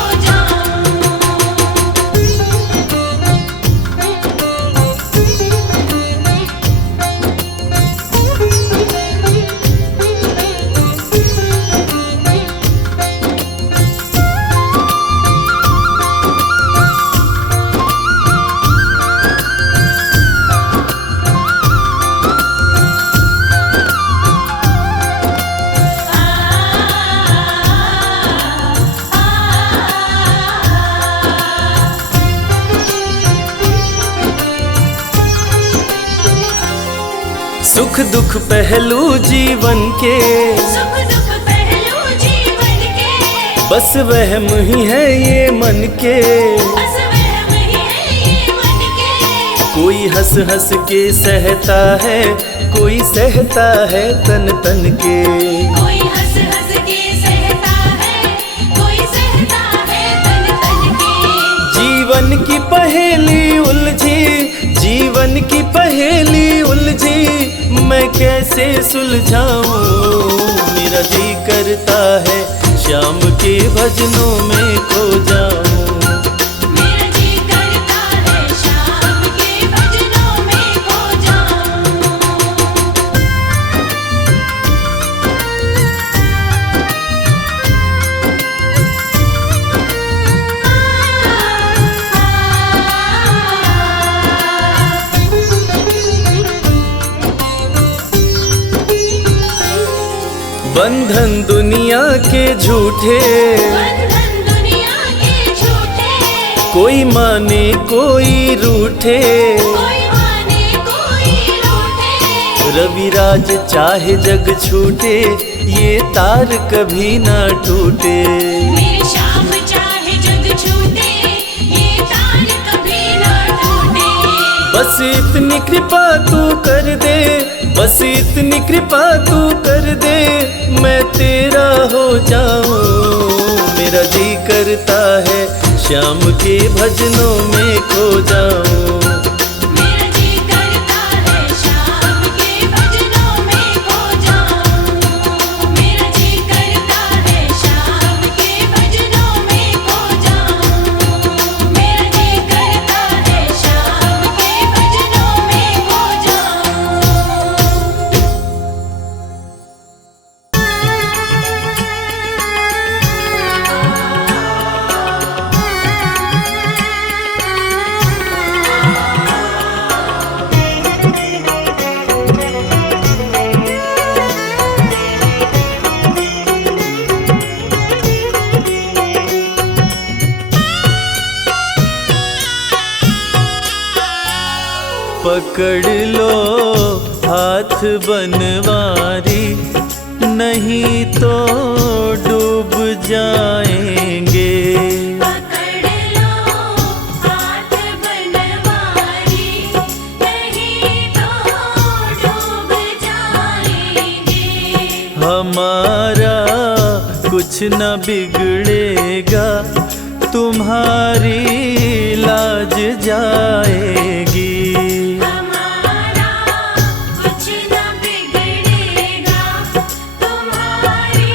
सुख दुख पहलू जीवन के, सुख दुख पहलू जीवन के, बस वहम ही है ये मन के। बस वहम ही है ये मन के। कोई हंस हंस के सहता है, कोई सहता है तन तन के। कोई हंस हंस के सहता है, कोई सहता है तन तन के। जीवन की पहेली उलझी, जीवन की पहेली उलझी, मैं कैसे सुलझाऊं। मेरा जी करता है श्याम के भजनों में खो जाऊं। मेरा जी करता है शाम के भजनों में खो बंधन दुनिया के झूठे, बंधन दुनिया के झूठे। कोई माने कोई रूठे। कोई माने कोई रूठे। रविराज चाहे जग छूटे, ये तार कभी ना टूटे। मेरे श्याम चाहे जग छूटे, ये तार कभी ना टूटे। बस इतनी कृपा तू कर दे, बस इतनी कृपा तू कर दे, मैं तेरा हो जाऊं। मेरा जी करता है श्याम के भजनों में खो जाऊं। मेरा जी करता है शाम के भजनों में खो जाऊं। मेरा जी करता है शाम के भजनों में खो जाऊं। मेरा जी करता है शाम के भजनों में खो जाऊं। पकड़ लो हाथ बनवारी, नहीं तो डूब जाएंगे। पकड़ लो हाथ बनवारी, नहीं तो डूब जाएंगे। हमारा कुछ न बिगड़ेगा, तुम्हारी लाज जाएगी। हमारा कुछ न बिगड़ेगा, तुम्हारी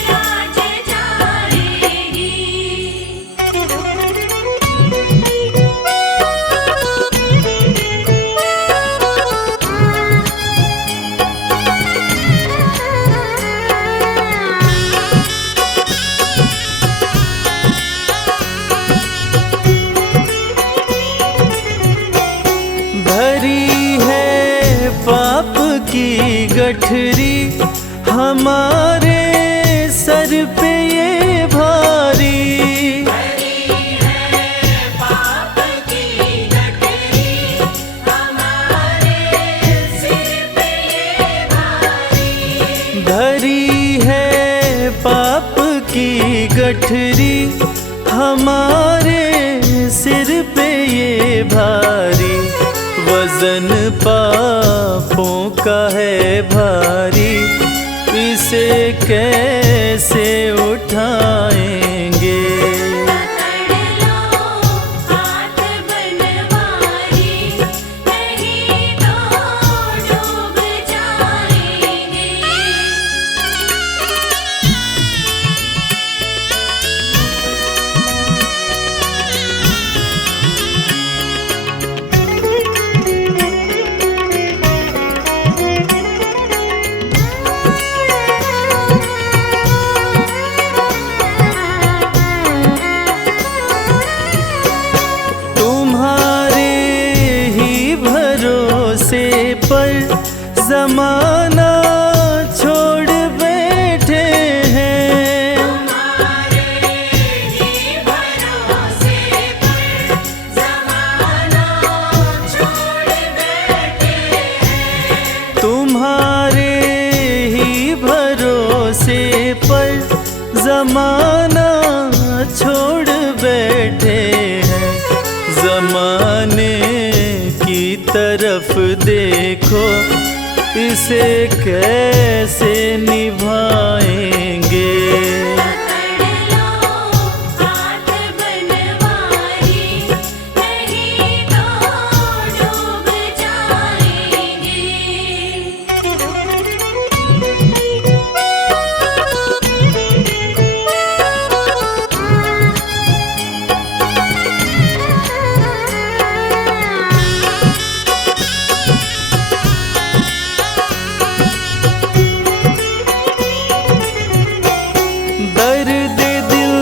लाज जाएगी। की गठरी हमारे सर पे ये भारी, भरी है गठरी हमारे सिर पे ये भारी, वजन पापों का है भारी, इसे कैसे उठाएंगे। पकड़ लो हाथ बनवारी, नहीं तो डूब जाएंगे। तुम्हारे ही भरोसे पर जमाना छोड़ बैठे हैं, तुम्हारे ही भरोसे पर ज़माना छोड़ बैठे हैं। तुम्हारे ही भरोसे पर जमाना छोड़ बैठे हैं। जमाने की तरफ देखो, इसे कैसे निभाएंगे। पकड़ लो हाथ बनवारी, नहीं तो डूब जाएंगे। दर्द दिल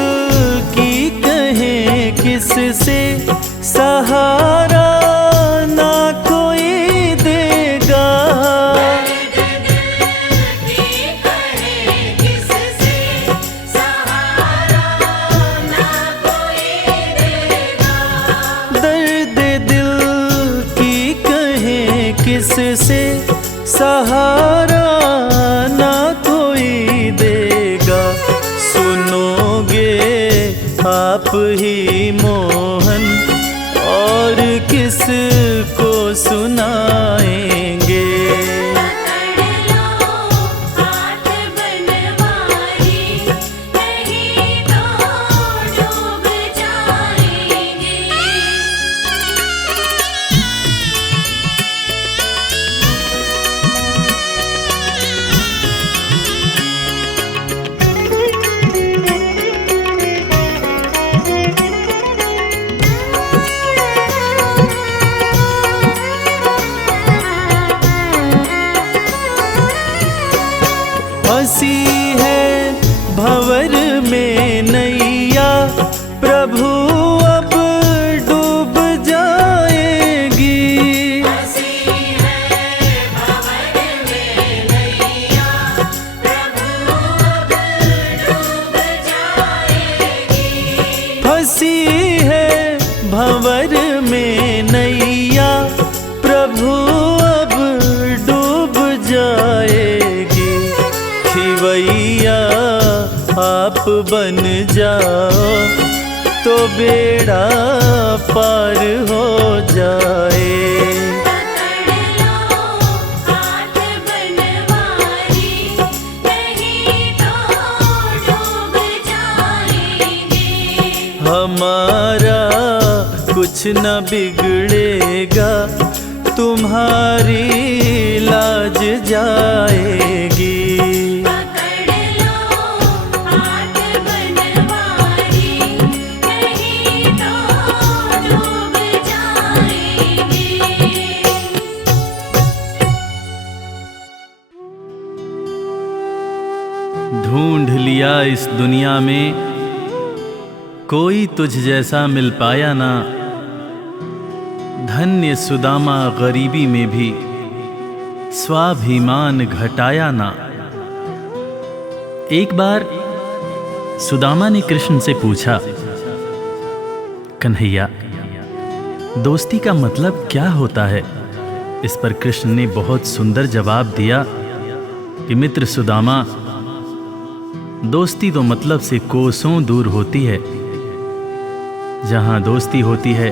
की कहें किससे, सहारा ना कोई देगा। की कहे किससे, सहारा ना कोई देगा। दर्द दिल की कहें किससे, सहारा ना कोई देगा। सुनोगे आप ही मोहन, और किस को सुनाएंगे। पकड़ लो हाथ बनवारी, नहीं तो डूब जाएंगे। फंसी है भंवर में नैया, प्रभु अब डूब जाएगी। हंसी है भंवर में नैया, प्रभु अब डूब जाएगी। फंसी है भंवर में नैया, प्रभु अब डूब जाएगी। खिवैया आप बन जाओ, तो बेड़ा पार हो जाए। पकड़ लो हाथ बनवारी, नहीं तो डूब जाएंगे। हमारा कुछ न बिगड़ेगा, तुम्हारी लाज जाएगी। पकड़ लो हाथ बनवारी, नहीं तो डूब जाएंगे। ढूंढ लिया इस दुनिया में, कोई तुझ जैसा मिल पाया ना। धन्य सुदामा गरीबी में भी स्वाभिमान घटाया ना। एक बार सुदामा ने कृष्ण से पूछा, कन्हैया, दोस्ती का मतलब क्या होता है? इस पर कृष्ण ने बहुत सुंदर जवाब दिया कि मित्र सुदामा, दोस्ती तो मतलब से कोसों दूर होती है। जहां दोस्ती होती है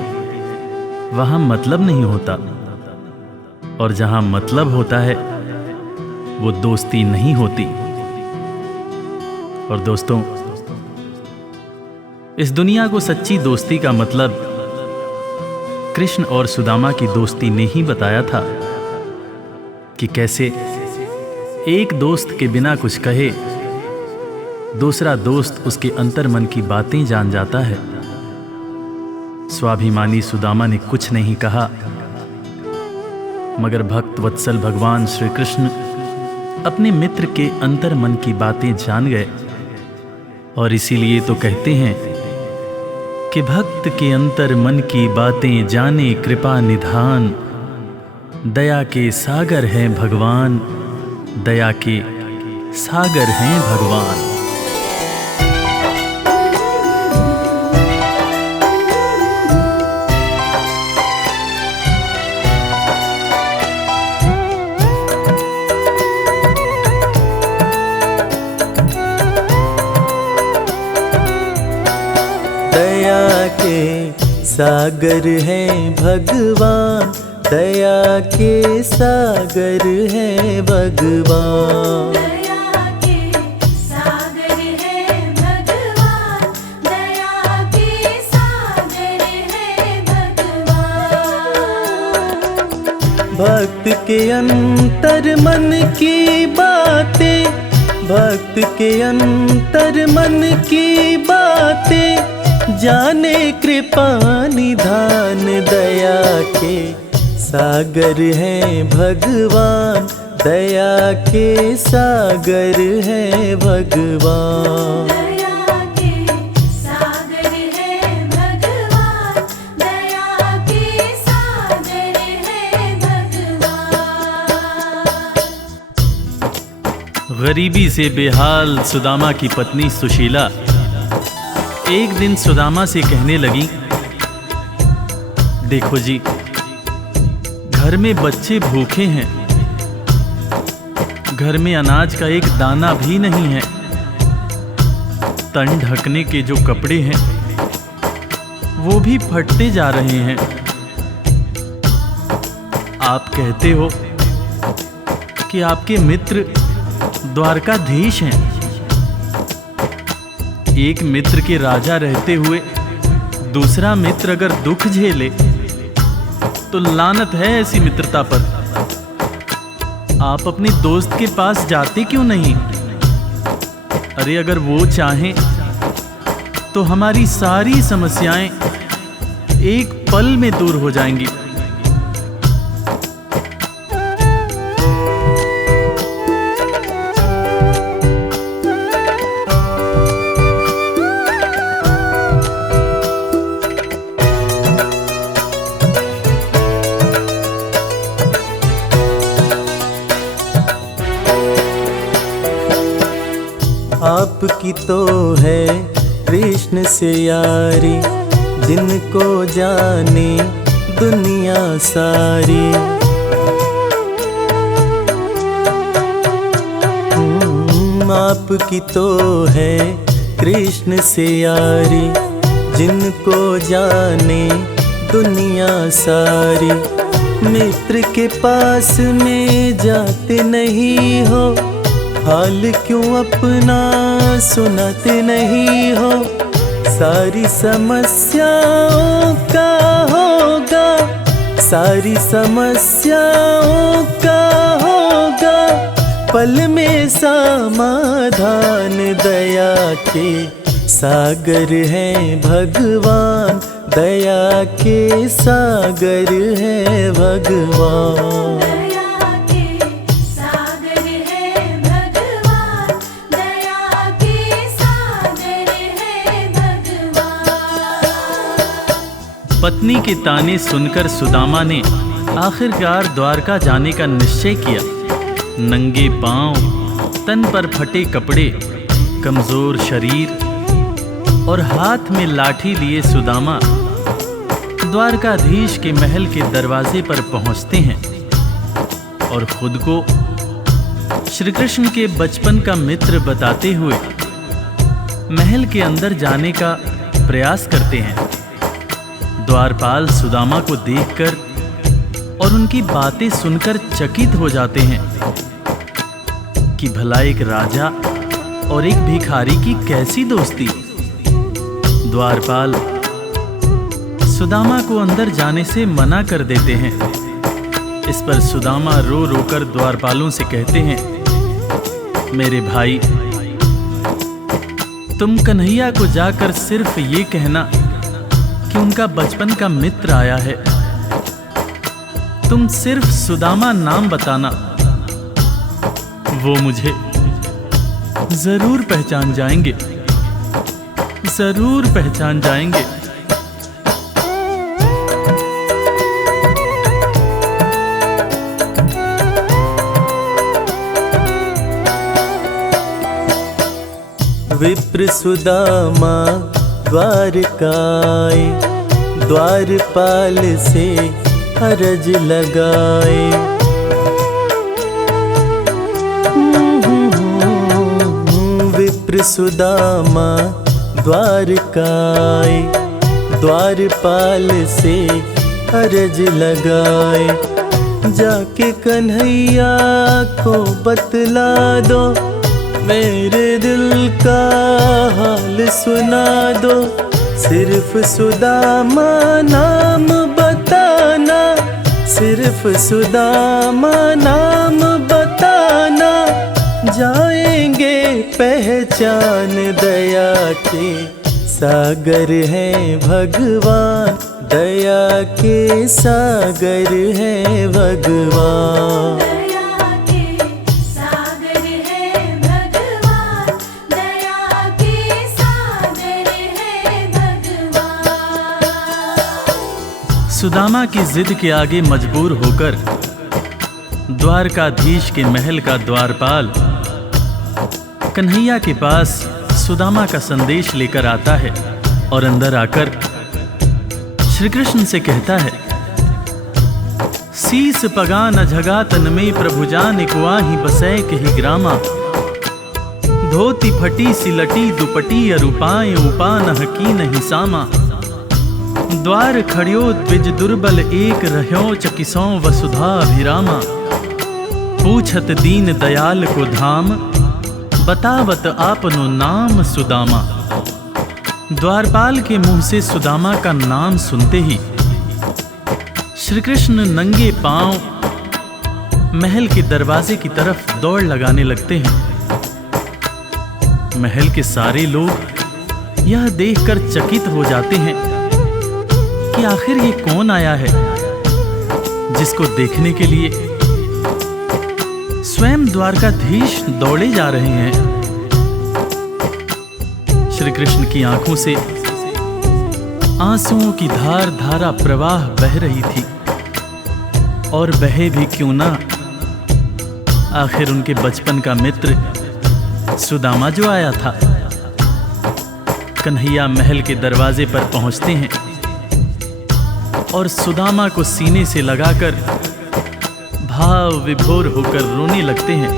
वहां मतलब नहीं होता, और जहां मतलब होता है वो दोस्ती नहीं होती। और दोस्तों, इस दुनिया को सच्ची दोस्ती का मतलब कृष्ण और सुदामा की दोस्ती ने ही बताया था कि कैसे एक दोस्त के बिना कुछ कहे दूसरा दोस्त उसके अंतर्मन की बातें जान जाता है। स्वाभिमानी सुदामा ने कुछ नहीं कहा, मगर भक्त वत्सल भगवान श्री कृष्ण अपने मित्र के अंतर्मन की बातें जान गए। और इसीलिए तो कहते हैं कि भक्त के अंतर्मन की बातें जाने कृपा निधान, दया के सागर हैं भगवान, दया के सागर हैं भगवान। दया के सागर हैं भगवान, दया के सागर हैं भगवान। दया के सागर है भगवान, दया के सागर है भगवान। भक्त के अंतर मन की बातें, भक्त के अंतर मन की बातें जाने कृपा निधान, दया के सागर हैं भगवान, दया के सागर हैं भगवान। दया के सागर है भगवान, दया के सागर है भगवान। गरीबी से बेहाल सुदामा की पत्नी सुशीला एक दिन सुदामा से कहने लगी, देखो जी, घर में बच्चे भूखे हैं, घर में अनाज का एक दाना भी नहीं है, तन ढकने के जो कपड़े हैं वो भी फटते जा रहे हैं। आप कहते हो कि आपके मित्र द्वारकाधीश हैं। एक मित्र के राजा रहते हुए दूसरा मित्र अगर दुख झेले तो लानत है ऐसी मित्रता पर। आप अपने दोस्त के पास जाते क्यों नहीं? अरे अगर वो चाहें तो हमारी सारी समस्याएं एक पल में दूर हो जाएंगी। आपकी तो है कृष्ण से यारी, जिनको जाने दुनिया सारी। आपकी तो है कृष्ण से यारी, जिनको जाने दुनिया सारी। मित्र के पास में जाते नहीं हो, हाल क्यों अपना सुनाते नहीं हो। सारी समस्याओं का होगा, सारी समस्याओं का होगा पल में समाधान। दया के सागर हैं भगवान, दया के सागर हैं भगवान। दया के सागर है भगवान, दया के सागर है भगवान। पत्नी के ताने सुनकर सुदामा ने आखिरकार द्वारका जाने का निश्चय किया। नंगे पांव, तन पर फटे कपड़े, कमजोर शरीर और हाथ में लाठी लिए सुदामा द्वारकाधीश के महल के दरवाजे पर पहुंचते हैं और खुद को श्री कृष्ण के बचपन का मित्र बताते हुए महल के अंदर जाने का प्रयास करते हैं। द्वारपाल सुदामा को देखकर और उनकी बातें सुनकर चकित हो जाते हैं कि भला एक राजा और एक भिखारी की कैसी दोस्ती। द्वारपाल सुदामा को अंदर जाने से मना कर देते हैं। इस पर सुदामा रो रोकर द्वारपालों से कहते हैं, मेरे भाई, तुम कन्हैया को जाकर सिर्फ ये कहना कि उनका बचपन का मित्र आया है। तुम सिर्फ सुदामा नाम बताना, वो मुझे जरूर पहचान जाएंगे, जरूर पहचान जाएंगे। विप्र सुदामा द्वारकाए, द्वारपाल से अरज लगाए। विप्र सुदामा द्वारकाए, द्वारपाल से अरज लगाए। जाके कन्हैया को बतला दो, मेरे दिल का हाल सुना दो। सिर्फ सुदामा नाम बताना, सिर्फ सुदामा नाम बताना। जाएंगे पहचान, दया के सागर है भगवान, दया के सागर है भगवान। दया के सागर है भगवान, दया के सागर है भगवान। सुदामा की जिद के आगे मजबूर होकर द्वारकाधीश के महल का द्वारपाल कन्हैया के पास सुदामा का संदेश लेकर आता है और अंदर आकर श्री कृष्ण से कहता है, शीस पगा न झगा तन में प्रभु जान कुआही बसै कही ग्रामा। धोती फटी सिलटी दुपटी अरूपाएं उपा न हकी नहीं सामा। द्वार खड़ियो द्विज दुर्बल एक रह्यो चकिसों वसुधा अभिरामा। पूछत दीन दयाल को धाम, बतावत आपनो नाम सुदामा। द्वारपाल के मुंह से सुदामा का नाम सुनते ही श्री कृष्ण नंगे पांव महल के दरवाजे की तरफ दौड़ लगाने लगते हैं। महल के सारे लोग यह देखकर चकित हो जाते हैं कि आखिर ये कौन आया है, जिसको देखने के लिए स्वयं द्वारकाधीश दौड़े जा रहे हैं। श्री कृष्ण की आंखों से आंसुओं की धार धारा प्रवाह बह रही थी, और बहे भी क्यों ना, आखिर उनके बचपन का मित्र सुदामा जो आया था। कन्हैया महल के दरवाजे पर पहुंचते हैं और सुदामा को सीने से लगाकर भाव विभोर होकर रोने लगते हैं।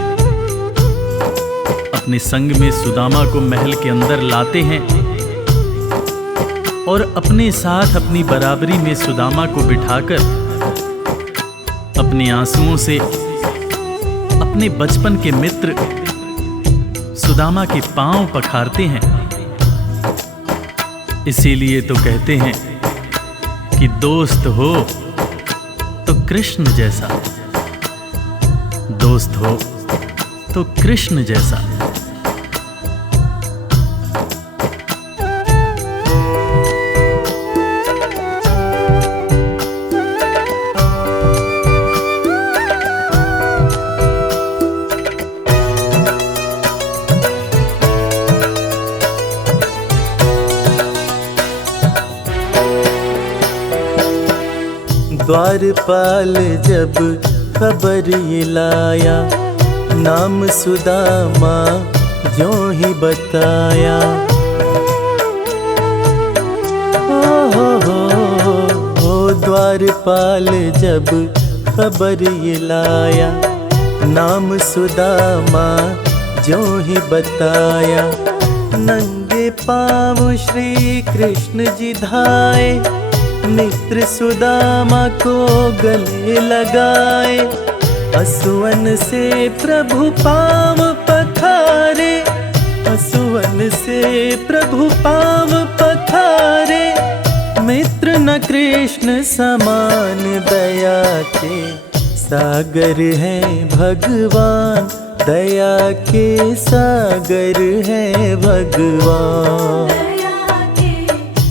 अपने संग में सुदामा को महल के अंदर लाते हैं और अपने साथ अपनी बराबरी में सुदामा को बिठाकर अपने आंसुओं से अपने बचपन के मित्र सुदामा के पांव पखारते हैं। इसीलिए तो कहते हैं कि दोस्त हो तो कृष्ण जैसा, दोस्त हो तो कृष्ण जैसा। द्वारपाल जब खबर ये लाया, नाम सुदामा जो ही बताया। हो द्वारपाल जब खबर ये लाया, नाम सुदामा जो ही बताया। नंगे पाँव श्री कृष्ण जी धाए, मित्र सुदामा को गले लगाए। असुवन से प्रभु पाँव पखारे, असुवन से प्रभु पाँव पखारे। मित्र न कृष्ण समान दया के सागर है भगवान, दया के सागर है भगवान। दया के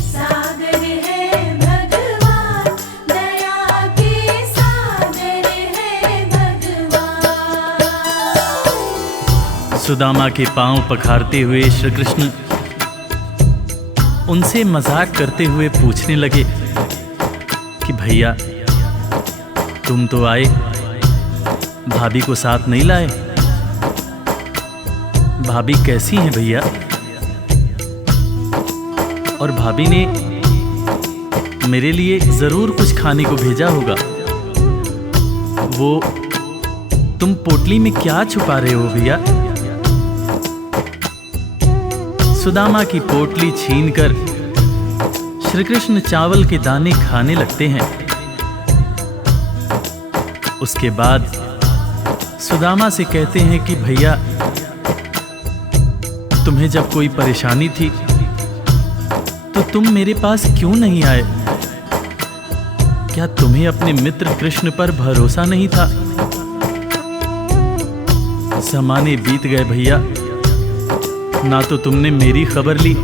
सागर है भगवान, दया के सागर है भगवान। सुदामा के पांव पखारते हुए श्री कृष्ण उनसे मजाक करते हुए पूछने लगे कि भैया तुम तो आए, भाभी को साथ नहीं लाए। भाभी कैसी हैं भैया? और भाभी ने मेरे लिए जरूर कुछ खाने को भेजा होगा। वो तुम पोटली में क्या छुपा रहे हो भैया? सुदामा की पोटली छीनकर श्री कृष्ण चावल के दाने खाने लगते हैं। उसके बाद सुदामा से कहते हैं कि भैया तुम्हें जब कोई परेशानी थी तो तुम मेरे पास क्यों नहीं आए? क्या तुम्हें अपने मित्र कृष्ण पर भरोसा नहीं था? ज़माने बीत गए भैया, ना तो तुमने मेरी खबर ली,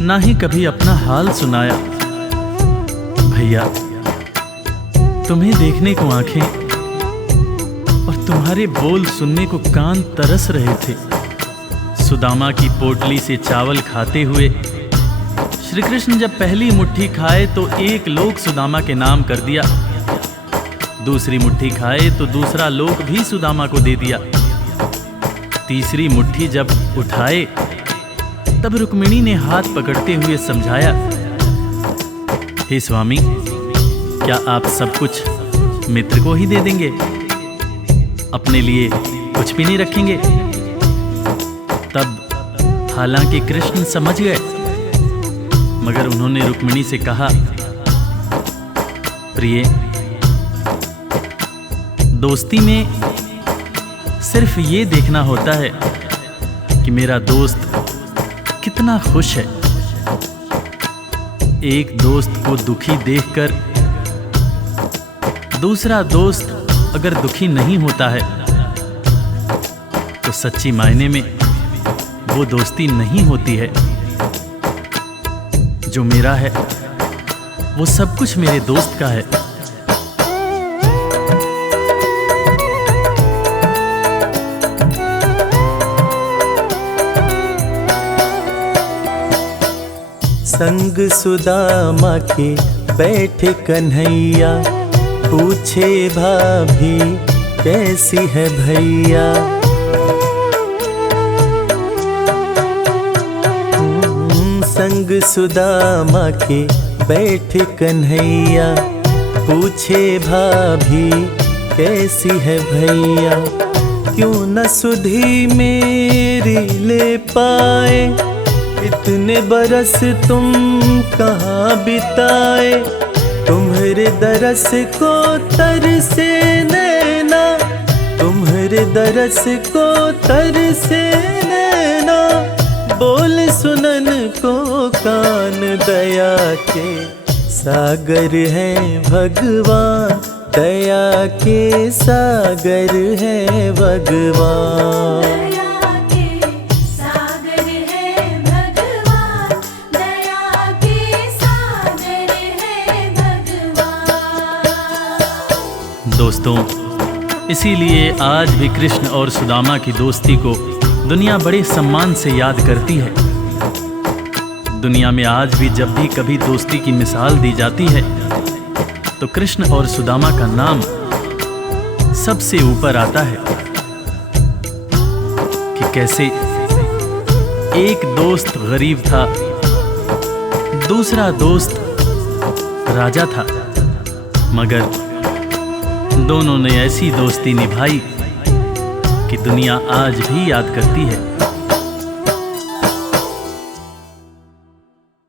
ना ही कभी अपना हाल सुनाया। भैया तुम्हें देखने को आंखें और तुम्हारे बोल सुनने को कान तरस रहे थे। सुदामा की पोटली से चावल खाते हुए श्री कृष्ण जब पहली मुट्ठी खाए तो एक लोक सुदामा के नाम कर दिया, दूसरी मुट्ठी खाए तो दूसरा लोक भी सुदामा को दे दिया। तीसरी मुट्ठी जब उठाए तब रुक्मिणी ने हाथ पकड़ते हुए समझाया, हे स्वामी क्या आप सब कुछ मित्र को ही दे देंगे, अपने लिए कुछ भी नहीं रखेंगे? तब हालांकि कृष्ण समझ गए, मगर उन्होंने रुक्मिणी से कहा, प्रिय, दोस्ती में सिर्फ ये देखना होता है कि मेरा दोस्त कितना खुश है। एक दोस्त को दुखी देखकर दूसरा दोस्त अगर दुखी नहीं होता है तो सच्ची मायने में वो दोस्ती नहीं होती है। जो मेरा है वो सब कुछ मेरे दोस्त का है। संग सुदामा के बैठे कन्हैया, पूछे भाभी कैसी है भैया। संग सुदामा के बैठे कन्हैया, पूछे भाभी कैसी है भैया। क्यों न सुधी मेरी ले पाए, इतने बरस तुम कहाँ बिताए। तुम्हारे दरस को तरसे नैना, तुम्हारे दरस को तरसे नैना। बोल सुनन को कान, दया के सागर है भगवान, दया के सागर है भगवान। दया के सागर है भगवान, दया के सागर है भगवान। दोस्तों, इसीलिए आज भी कृष्ण और सुदामा की दोस्ती को दुनिया बड़े सम्मान से याद करती है। दुनिया में आज भी जब भी कभी दोस्ती की मिसाल दी जाती है तो कृष्ण और सुदामा का नाम सबसे ऊपर आता है कि कैसे एक दोस्त गरीब था, दूसरा दोस्त राजा था, मगर दोनों ने ऐसी दोस्ती निभाई कि दुनिया आज भी याद करती है।